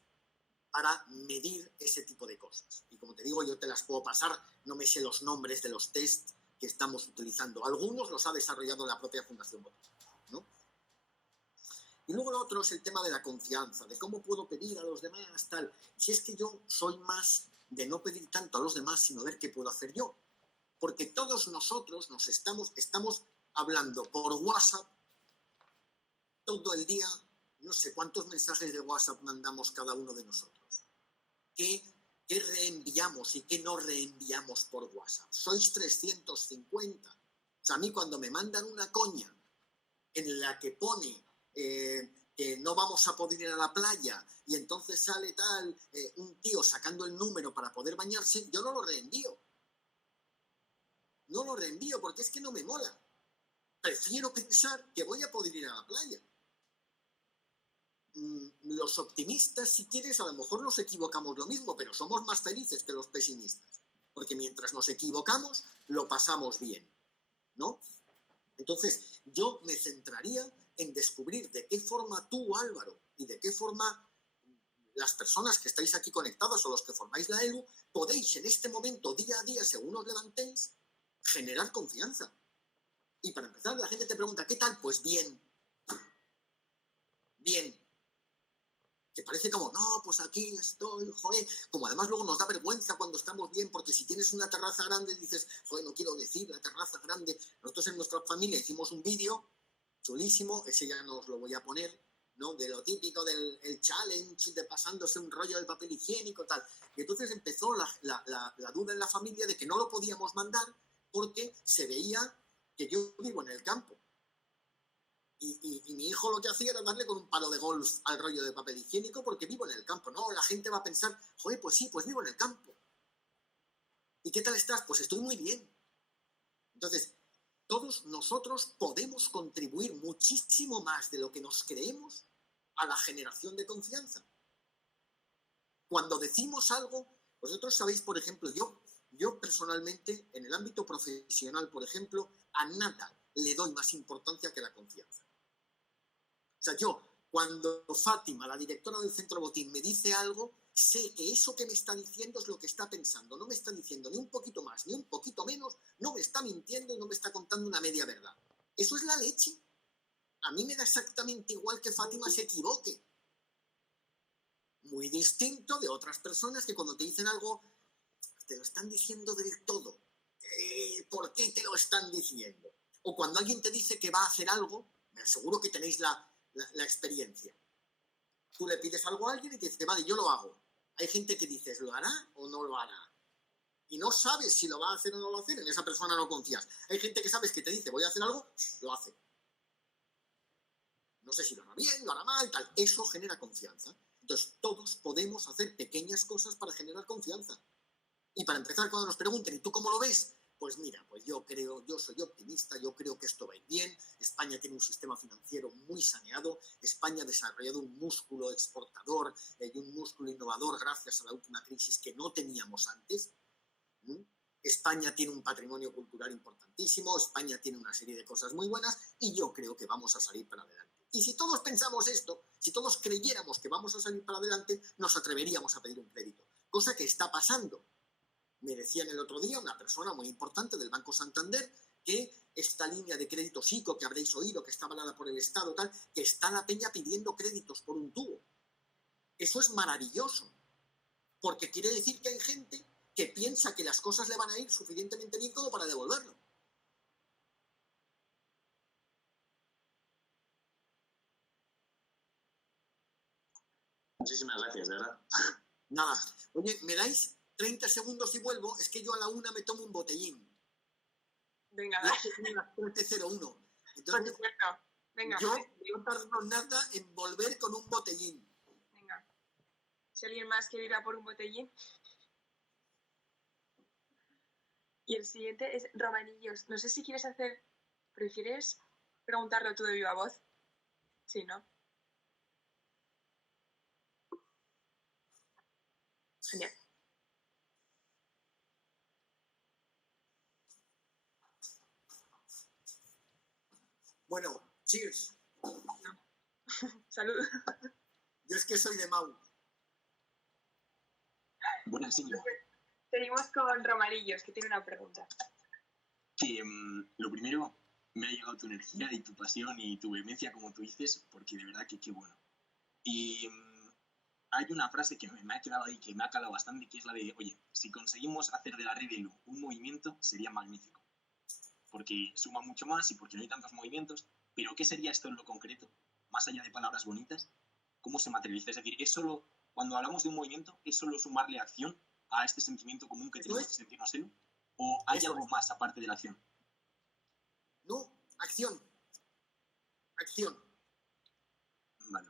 para medir ese tipo de cosas. Y como te digo, yo te las puedo pasar, no me sé los nombres de los tests que estamos utilizando. Algunos los ha desarrollado la propia Fundación Botín, ¿no? Y luego lo otro es el tema de la confianza, de cómo puedo pedir a los demás, tal. Si es que yo soy más de no pedir tanto a los demás, sino ver qué puedo hacer yo. Porque todos nosotros nos estamos hablando por WhatsApp todo el día. No sé cuántos mensajes de WhatsApp mandamos cada uno de nosotros. ¿Qué reenviamos y qué no reenviamos por WhatsApp? Sois 350. O sea, a mí cuando me mandan una coña en la que pone que no vamos a poder ir a la playa y entonces sale un tío sacando el número para poder bañarse, yo no lo reenvío. No lo reenvío porque es que no me mola. Prefiero pensar que voy a poder ir a la playa. Los optimistas, si quieres, a lo mejor nos equivocamos lo mismo, pero somos más felices que los pesimistas, porque mientras nos equivocamos, lo pasamos bien, ¿no? Entonces, yo me centraría en descubrir de qué forma tú, Álvaro, y de qué forma las personas que estáis aquí conectadas o los que formáis la ELU, podéis en este momento, día a día, según os levantéis, generar confianza. Y para empezar, la gente te pregunta, ¿qué tal? Pues bien. Bien. Que parece como, no, pues aquí estoy, joder. Como además luego nos da vergüenza cuando estamos bien, porque si tienes una terraza grande dices, joder, no quiero decir la terraza grande. Nosotros en nuestra familia hicimos un vídeo chulísimo, ese ya nos lo voy a poner, ¿no? De lo típico del challenge, de pasándose un rollo de papel higiénico, tal. Y entonces empezó la duda en la familia de que no lo podíamos mandar porque se veía que yo vivo en el campo. Y mi hijo lo que hacía era darle con un palo de golf al rollo de papel higiénico porque vivo en el campo. No, la gente va a pensar, joder, pues sí, pues vivo en el campo. ¿Y qué tal estás? Pues estoy muy bien. Entonces, todos nosotros podemos contribuir muchísimo más de lo que nos creemos a la generación de confianza. Cuando decimos algo, vosotros sabéis, por ejemplo, yo personalmente, en el ámbito profesional, por ejemplo, a nada le doy más importancia que la confianza. O sea, yo, cuando Fátima, la directora del Centro Botín, me dice algo, sé que eso que me está diciendo es lo que está pensando. No me está diciendo ni un poquito más, ni un poquito menos, no me está mintiendo y no me está contando una media verdad. Eso es la leche. A mí me da exactamente igual que Fátima se equivoque. Muy distinto de otras personas que cuando te dicen algo, te lo están diciendo del todo. ¿Por qué te lo están diciendo? O cuando alguien te dice que va a hacer algo, me aseguro que tenéis la experiencia. Tú le pides algo a alguien y te dice, vale, yo lo hago. Hay gente que dices, ¿lo hará o no lo hará? Y no sabes si lo va a hacer o no lo va a hacer, en esa persona no confías. Hay gente que sabes que te dice, voy a hacer algo, lo hace. No sé si lo hará bien, lo hará mal, tal. Eso genera confianza. Entonces, todos podemos hacer pequeñas cosas para generar confianza. Y para empezar, cuando nos pregunten, ¿y tú cómo lo ves? Pues mira, pues yo soy optimista, yo creo que esto va a ir bien. España tiene un sistema financiero muy saneado. España ha desarrollado un músculo exportador y un músculo innovador gracias a la última crisis que no teníamos antes. España tiene un patrimonio cultural importantísimo, España tiene una serie de cosas muy buenas y yo creo que vamos a salir para adelante. Y si todos pensamos esto, si todos creyéramos que vamos a salir para adelante, nos atreveríamos a pedir un crédito, cosa que está pasando. Me decían el otro día una persona muy importante del Banco Santander que esta línea de crédito ICO que habréis oído, que está avalada por el Estado, tal, que está la peña pidiendo créditos por un tubo. Eso es maravilloso, porque quiere decir que hay gente que piensa que las cosas le van a ir suficientemente bien como para devolverlo. Muchísimas gracias, de verdad. Nada. Oye, ¿me dais 30 segundos y vuelvo? Es que yo a la 1 me tomo un botellín. Venga, Yo tengo las 13:01. Entonces, venga. yo no tardo nada en volver con un botellín. Venga. Si alguien más quiere ir a por un botellín. Y el siguiente es Romanillos. No sé si quieres ¿prefieres preguntarlo tú de viva voz? Sí, ¿no? Genial. Bueno, cheers. Salud. Yo es que soy de Mau. Buenas, sí. Seguimos con Romarillos, que tiene una pregunta. Que lo primero, me ha llegado tu energía y tu pasión y tu vehemencia, como tú dices, porque de verdad que qué bueno. Y hay una frase que me ha quedado ahí, que me ha calado bastante, que es la de, oye, si conseguimos hacer de la red de Lu un movimiento, sería magnífico. Porque suma mucho más y porque no hay tantos movimientos. Pero ¿qué sería esto en lo concreto? Más allá de palabras bonitas, ¿cómo se materializa? Es decir, es solo, cuando hablamos de un movimiento, ¿es solo sumarle acción a este sentimiento común que tenemos que sentirnos en? ¿O hay algo más aparte de la acción? No, acción. Acción. Vale.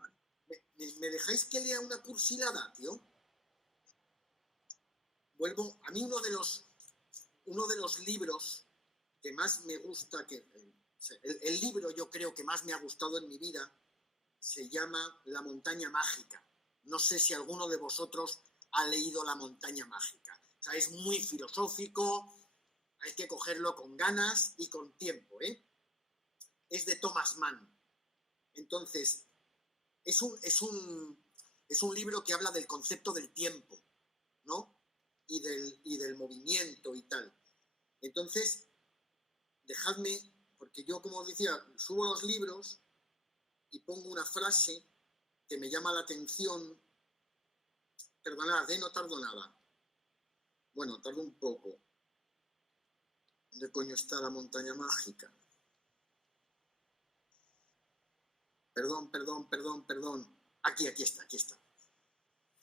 ¿Me dejáis que lea una cursilada, tío? Vuelvo, a mí uno de los libros que más me gusta, el libro yo creo que más me ha gustado en mi vida, se llama La montaña mágica. No sé si alguno de vosotros ha leído La montaña mágica. O sea, es muy filosófico, hay que cogerlo con ganas y con tiempo, ¿eh? Es de Thomas Mann. Entonces, es un libro que habla del concepto del tiempo, ¿no? Y del movimiento y tal. Entonces, dejadme, porque yo, como os decía, subo los libros y pongo una frase que me llama la atención. Perdonad, no tardo nada. Bueno, tardo un poco. ¿Dónde coño está la montaña mágica? Perdón. Aquí está.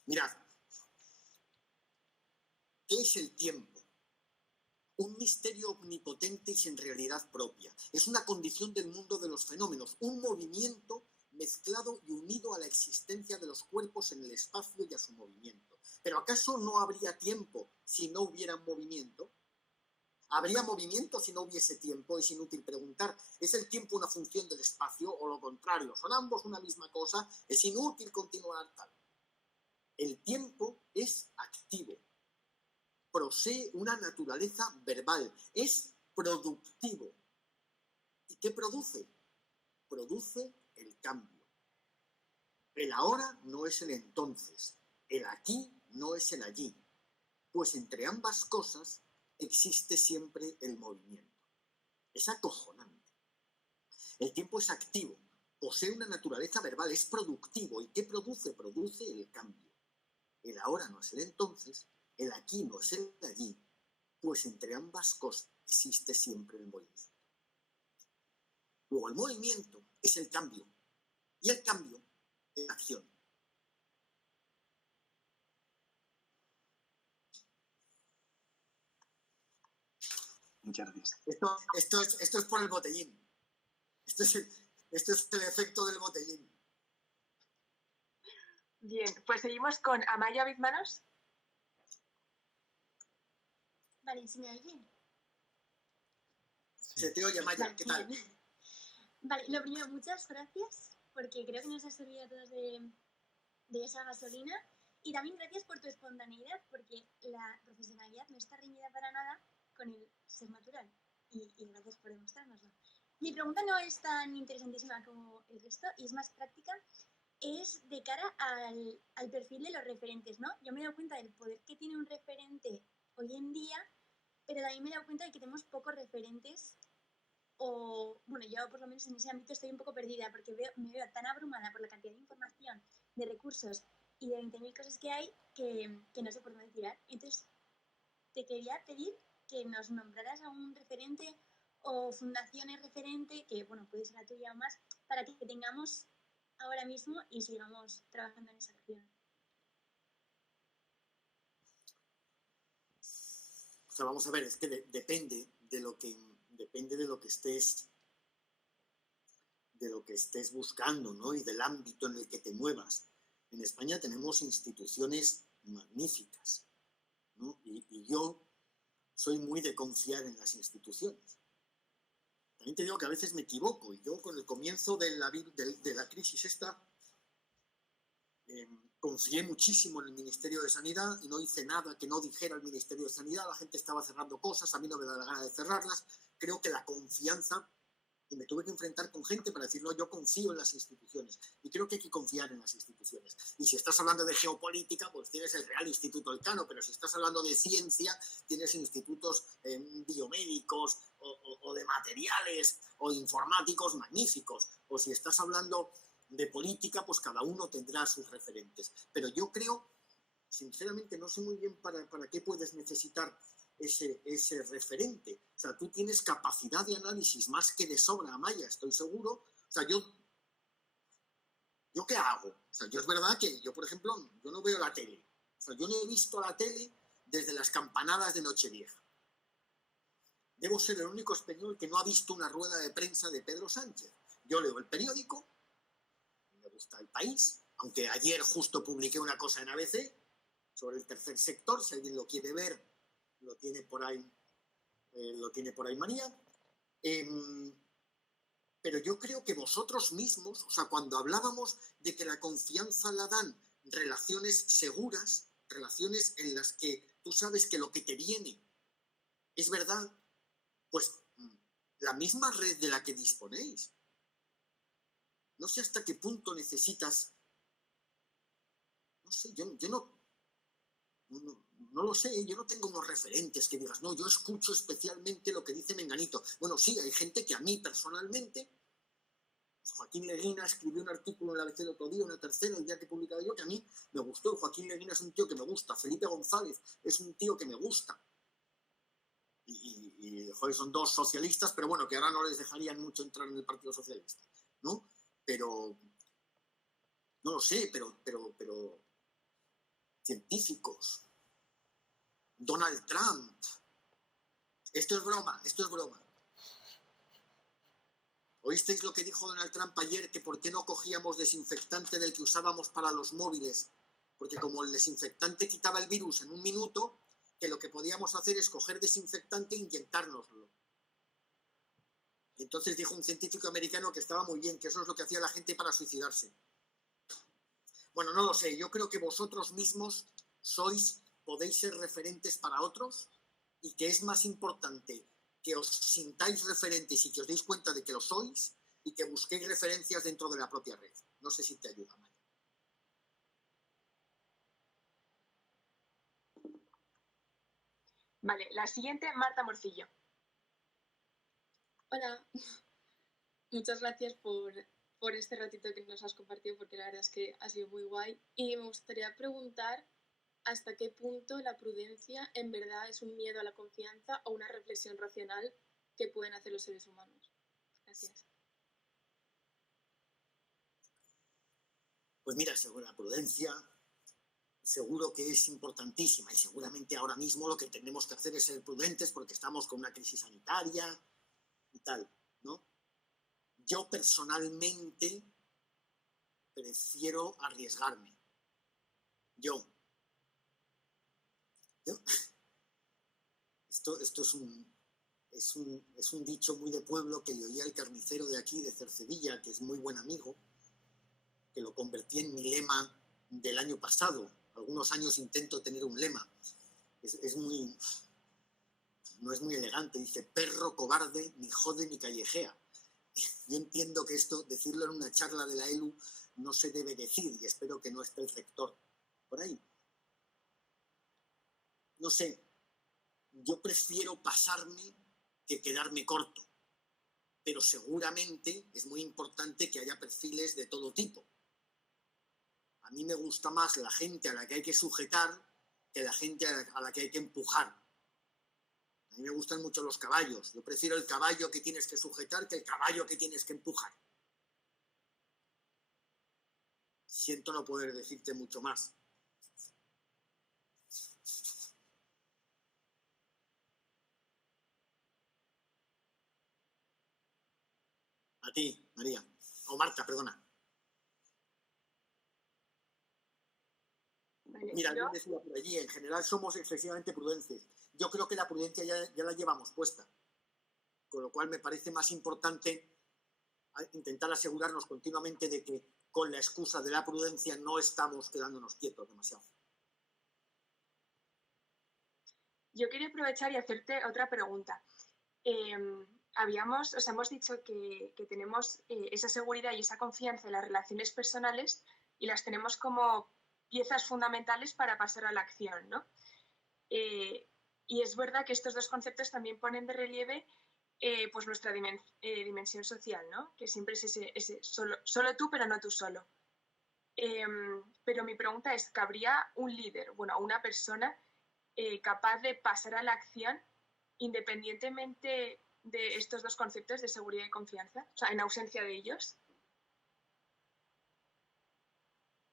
Mirad. ¿Qué es el tiempo? un misterio omnipotente y sin realidad propia. Es una condición del mundo de los fenómenos, un movimiento mezclado y unido a la existencia de los cuerpos en el espacio y a su movimiento. ¿Pero acaso no habría tiempo si no hubiera movimiento? ¿Habría movimiento si no hubiese tiempo? Es inútil preguntar. ¿Es el tiempo una función del espacio o lo contrario? ¿Son ambos una misma cosa? Es inútil continuar tal. El tiempo es activo. Posee una naturaleza verbal. Es productivo. ¿Y qué produce? Produce el cambio. El ahora no es el entonces. El aquí no es el allí. Pues entre ambas cosas existe siempre el movimiento. Es acojonante. El tiempo es activo, posee una naturaleza verbal, es productivo. ¿Y qué produce? Produce el cambio. El ahora no es el entonces, el aquí no es el allí, pues entre ambas cosas existe siempre el movimiento. Luego, el movimiento es el cambio, y el cambio es la acción. Muchas gracias. Esto es por el botellín. Esto es el efecto del botellín. Bien, pues seguimos con Amaya Bizmanos. Vale, ¿se me oye? Sí. Se te oye, Amaya, vale, ¿qué tal? Bien. Vale, lo primero, muchas gracias, porque creo que nos ha servido a todos de esa gasolina. Y también gracias por tu espontaneidad, porque la profesionalidad no está reñida para nada con el ser natural. Y gracias por demostrárnoslo. Mi pregunta no es tan interesantísima como el resto, y es más práctica. Es de cara al perfil de los referentes, ¿no? Yo me he dado cuenta del poder que tiene un referente hoy en día, pero también me he dado cuenta de que tenemos pocos referentes, o, bueno, yo por lo menos en ese ámbito estoy un poco perdida, porque me veo tan abrumada por la cantidad de información, de recursos y de 20.000 cosas que hay, que no sé por dónde tirar. Entonces, te quería pedir que nos nombraras a un referente o fundaciones referente, que, bueno, puede ser la tuya o más, para que tengamos ahora mismo y sigamos trabajando en esa acción. O sea, vamos a ver, es que depende de lo que estés buscando, ¿no? Y del ámbito en el que te muevas. En España tenemos instituciones magníficas, ¿no? Y yo soy muy de confiar en las instituciones. También te digo que a veces me equivoco, y yo con el comienzo de la crisis esta, confié muchísimo en el Ministerio de Sanidad y no hice nada que no dijera el Ministerio de Sanidad. La gente estaba cerrando cosas, a mí no me da la gana de cerrarlas. Creo que la confianza, y me tuve que enfrentar con gente para decir, no, yo confío en las instituciones, y creo que hay que confiar en las instituciones. Y si estás hablando de geopolítica, pues tienes el Real Instituto Elcano, pero si estás hablando de ciencia, tienes institutos biomédicos o de materiales o informáticos magníficos. O si estás hablando de política, pues cada uno tendrá sus referentes. Pero yo creo, sinceramente, no sé muy bien para qué puedes necesitar ese referente. O sea, tú tienes capacidad de análisis más que de sobra, Amaya, estoy seguro. O sea, ¿yo qué hago? O sea, yo es verdad que yo, por ejemplo, yo no veo la tele. O sea, yo no he visto la tele desde las campanadas de Nochevieja. Debo ser el único español que no ha visto una rueda de prensa de Pedro Sánchez. Yo leo el periódico, me gusta El País, aunque ayer justo publiqué una cosa en ABC sobre el tercer sector, si alguien lo quiere ver, lo tiene por ahí María. Pero yo creo que vosotros mismos, o sea, cuando hablábamos de que la confianza la dan relaciones seguras, relaciones en las que tú sabes que lo que te viene es verdad, pues la misma red de la que disponéis. No sé hasta qué punto necesitas, no sé, yo no lo sé, yo no tengo unos referentes que digas, no, yo escucho especialmente lo que dice Menganito. Bueno, sí, hay gente que a mí personalmente, Joaquín Leguina escribió un artículo en la ABC el otro día, una tercera, el día que he publicado yo, que a mí me gustó. Joaquín Leguina es un tío que me gusta, Felipe González es un tío que me gusta. Y joder, son dos socialistas, pero bueno, que ahora no les dejarían mucho entrar en el Partido Socialista, ¿no? Pero, no lo sé, pero científicos, Donald Trump, Esto es broma, esto es broma. ¿Oísteis lo que dijo Donald Trump ayer? Que por qué no cogíamos desinfectante del que usábamos para los móviles. Porque como el desinfectante quitaba el virus en un minuto, que lo que podíamos hacer es coger desinfectante e inyectárnoslo. Y entonces dijo un científico americano que estaba muy bien, que eso es lo que hacía la gente para suicidarse. Bueno, no lo sé, yo creo que vosotros mismos podéis ser referentes para otros y que es más importante que os sintáis referentes y que os deis cuenta de que lo sois y que busquéis referencias dentro de la propia red. No sé si te ayuda, Maya. Vale, la siguiente, Marta Morcillo. Hola, muchas gracias por este ratito que nos has compartido, porque la verdad es que ha sido muy guay. Y me gustaría preguntar hasta qué punto la prudencia en verdad es un miedo a la confianza o una reflexión racional que pueden hacer los seres humanos. Gracias. Pues mira, según la prudencia, seguro que es importantísima y seguramente ahora mismo lo que tenemos que hacer es ser prudentes porque estamos con una crisis sanitaria y tal, ¿no? Yo personalmente prefiero arriesgarme. Yo. Esto es un dicho muy de pueblo que le oía el carnicero de aquí, de Cercedilla, que es muy buen amigo, que lo convertí en mi lema del año pasado. Algunos años intento tener un lema. No es muy elegante. Dice, perro cobarde, ni jode ni callejea. Yo entiendo que esto, decirlo en una charla de la ELU, no se debe decir y espero que no esté el rector por ahí. No sé, yo prefiero pasarme que quedarme corto, pero seguramente es muy importante que haya perfiles de todo tipo. A mí me gusta más la gente a la que hay que sujetar que la gente a la que hay que empujar. A mí me gustan mucho los caballos. Yo prefiero el caballo que tienes que sujetar que el caballo que tienes que empujar. Siento no poder decirte mucho más. A ti, María. O Marta, perdona. Vale, mira, yo... alguien decía por allí, en general somos excesivamente prudentes. Yo creo que la prudencia ya la llevamos puesta. Con lo cual me parece más importante intentar asegurarnos continuamente de que con la excusa de la prudencia no estamos quedándonos quietos demasiado. Yo quería aprovechar y hacerte otra pregunta. Hemos dicho que tenemos esa seguridad y esa confianza en las relaciones personales y las tenemos como piezas fundamentales para pasar a la acción, ¿no? Y es verdad que estos dos conceptos también ponen de relieve pues nuestra dimensión social, ¿no? Que siempre es ese solo tú, pero no tú solo. Pero mi pregunta es, ¿cabría un líder, una persona capaz de pasar a la acción independientemente de estos dos conceptos de seguridad y confianza? O sea, en ausencia de ellos.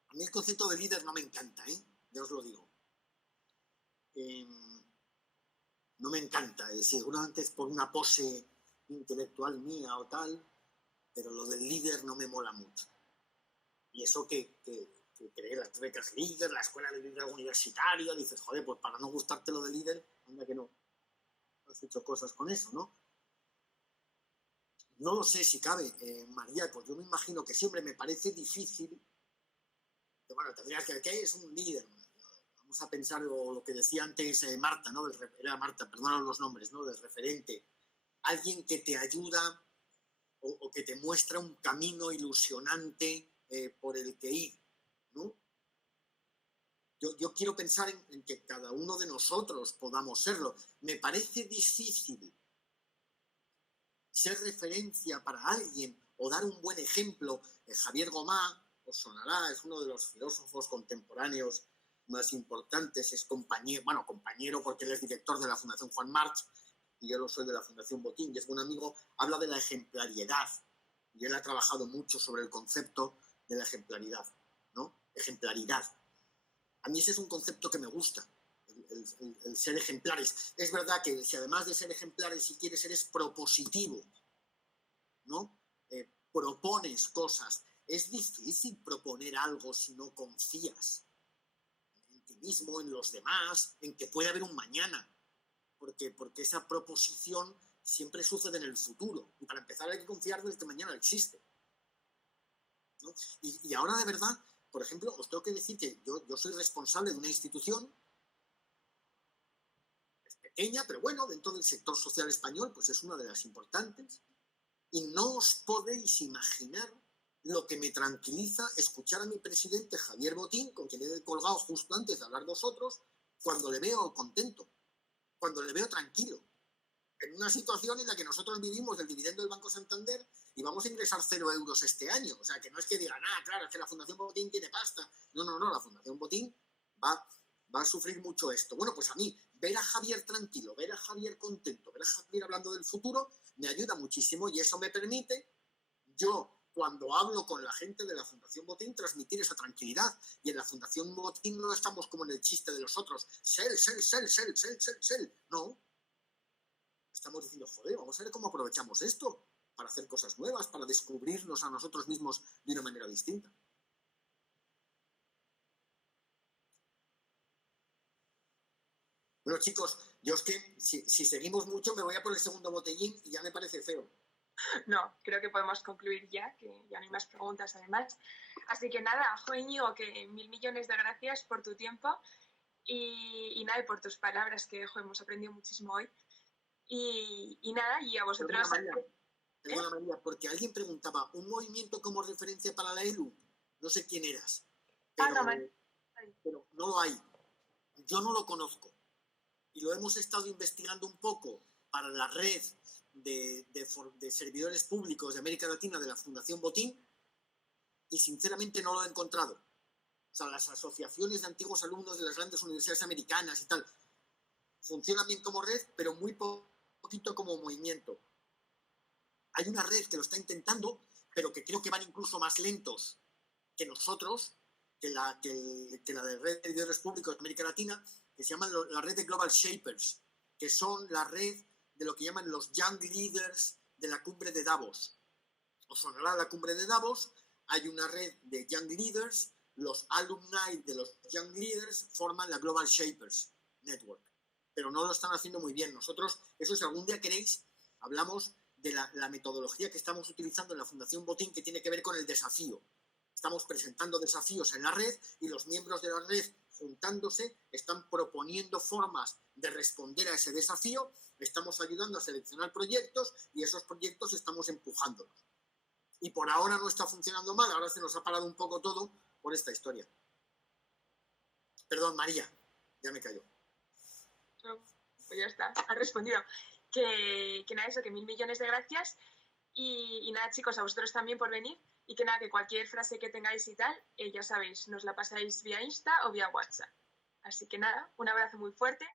A mí el concepto de líder no me encanta, ya os lo digo. No me encanta, seguramente es por una pose intelectual mía o tal, pero lo del líder no me mola mucho. Y eso que creé las becas líder, la escuela de liderazgo universitario, dices, joder, pues para no gustarte lo de líder, anda que no has hecho cosas con eso, ¿no? No lo sé si cabe, María, pues yo me imagino que siempre me parece difícil. Bueno, tendrías que ¿qué es un líder? Vamos a pensar lo que decía antes Marta, ¿no? Era Marta, perdónanos los nombres, ¿no? Del referente. Alguien que te ayuda o que te muestra un camino ilusionante por el que ir, ¿no? Yo quiero pensar en que cada uno de nosotros podamos serlo. Me parece difícil ser referencia para alguien o dar un buen ejemplo. Javier Gomá, os sonará, es uno de los filósofos contemporáneos más importantes, es compañero porque él es director de la Fundación Juan March y yo lo soy de la Fundación Botín y es buen amigo, habla de la ejemplariedad y él ha trabajado mucho sobre el concepto de la ejemplaridad, ¿no? Ejemplaridad. A mí ese es un concepto que me gusta, el ser ejemplares. Es verdad que si además de ser ejemplares, si quieres, eres propositivo, ¿no? Propones cosas. Es difícil proponer algo si no confías en ti mismo, en los demás, en que puede haber un mañana. Porque esa proposición siempre sucede en el futuro. Y para empezar hay que confiar en que mañana existe, ¿no? Y ahora de verdad, por ejemplo, os tengo que decir que yo soy responsable de una institución pequeña, pero bueno, dentro del sector social español, pues es una de las importantes. Y no os podéis imaginar lo que me tranquiliza escuchar a mi presidente Javier Botín, con quien he colgado justo antes de hablar vosotros, cuando le veo contento, cuando le veo tranquilo, en una situación en la que nosotros vivimos del dividendo del Banco Santander y vamos a ingresar 0 euros este año. O sea, que no es que digan, claro, es que la Fundación Botín tiene pasta. No, la Fundación Botín va a sufrir mucho esto. Bueno, pues a mí, ver a Javier tranquilo, ver a Javier contento, ver a Javier hablando del futuro, me ayuda muchísimo y eso me permite, yo, cuando hablo con la gente de la Fundación Botín, transmitir esa tranquilidad. Y en la Fundación Botín no estamos como en el chiste de los otros, sell. No. Estamos diciendo, joder, vamos a ver cómo aprovechamos esto para hacer cosas nuevas, para descubrirnos a nosotros mismos de una manera distinta. Bueno, chicos, yo es que si seguimos mucho me voy a por el segundo botellín y ya me parece feo. No, creo que podemos concluir ya, que ya no hay más preguntas además. Así que nada, Íñigo, que 1000 millones de gracias por tu tiempo y nada, y por tus palabras, que hemos aprendido muchísimo hoy. Y nada, y a vosotros... Perdona, María, porque alguien preguntaba, ¿un movimiento como referencia para la ELU? No sé quién eras, pero no lo hay. Yo no lo conozco. Y lo hemos estado investigando un poco para la red de servidores públicos de América Latina de la Fundación Botín y sinceramente no lo he encontrado. O sea, las asociaciones de antiguos alumnos de las grandes universidades americanas y tal funcionan bien como red, pero muy poquito como movimiento. Hay una red que lo está intentando, pero que creo que van incluso más lentos que nosotros, que la de red de servidores públicos de América Latina, que se llama la red de Global Shapers, que son la red de lo que llaman los Young Leaders de la cumbre de Davos. Os sonará la cumbre de Davos, hay una red de Young Leaders, los alumni de los Young Leaders forman la Global Shapers Network, pero no lo están haciendo muy bien. Nosotros, eso si algún día queréis, hablamos de la metodología que estamos utilizando en la Fundación Botín, que tiene que ver con el desafío. Estamos presentando desafíos en la red y los miembros de la red, juntándose, están proponiendo formas de responder a ese desafío, estamos ayudando a seleccionar proyectos y esos proyectos estamos empujándolos. Y por ahora no está funcionando mal, ahora se nos ha parado un poco todo por esta historia. Perdón, María, ya me callo. No, pues ya está, has respondido. Que nada, eso, que 1000 millones de gracias y nada, chicos, a vosotros también por venir y que nada, que cualquier frase que tengáis y tal, ya sabéis, nos la pasáis vía Insta o vía WhatsApp. Así que nada, un abrazo muy fuerte.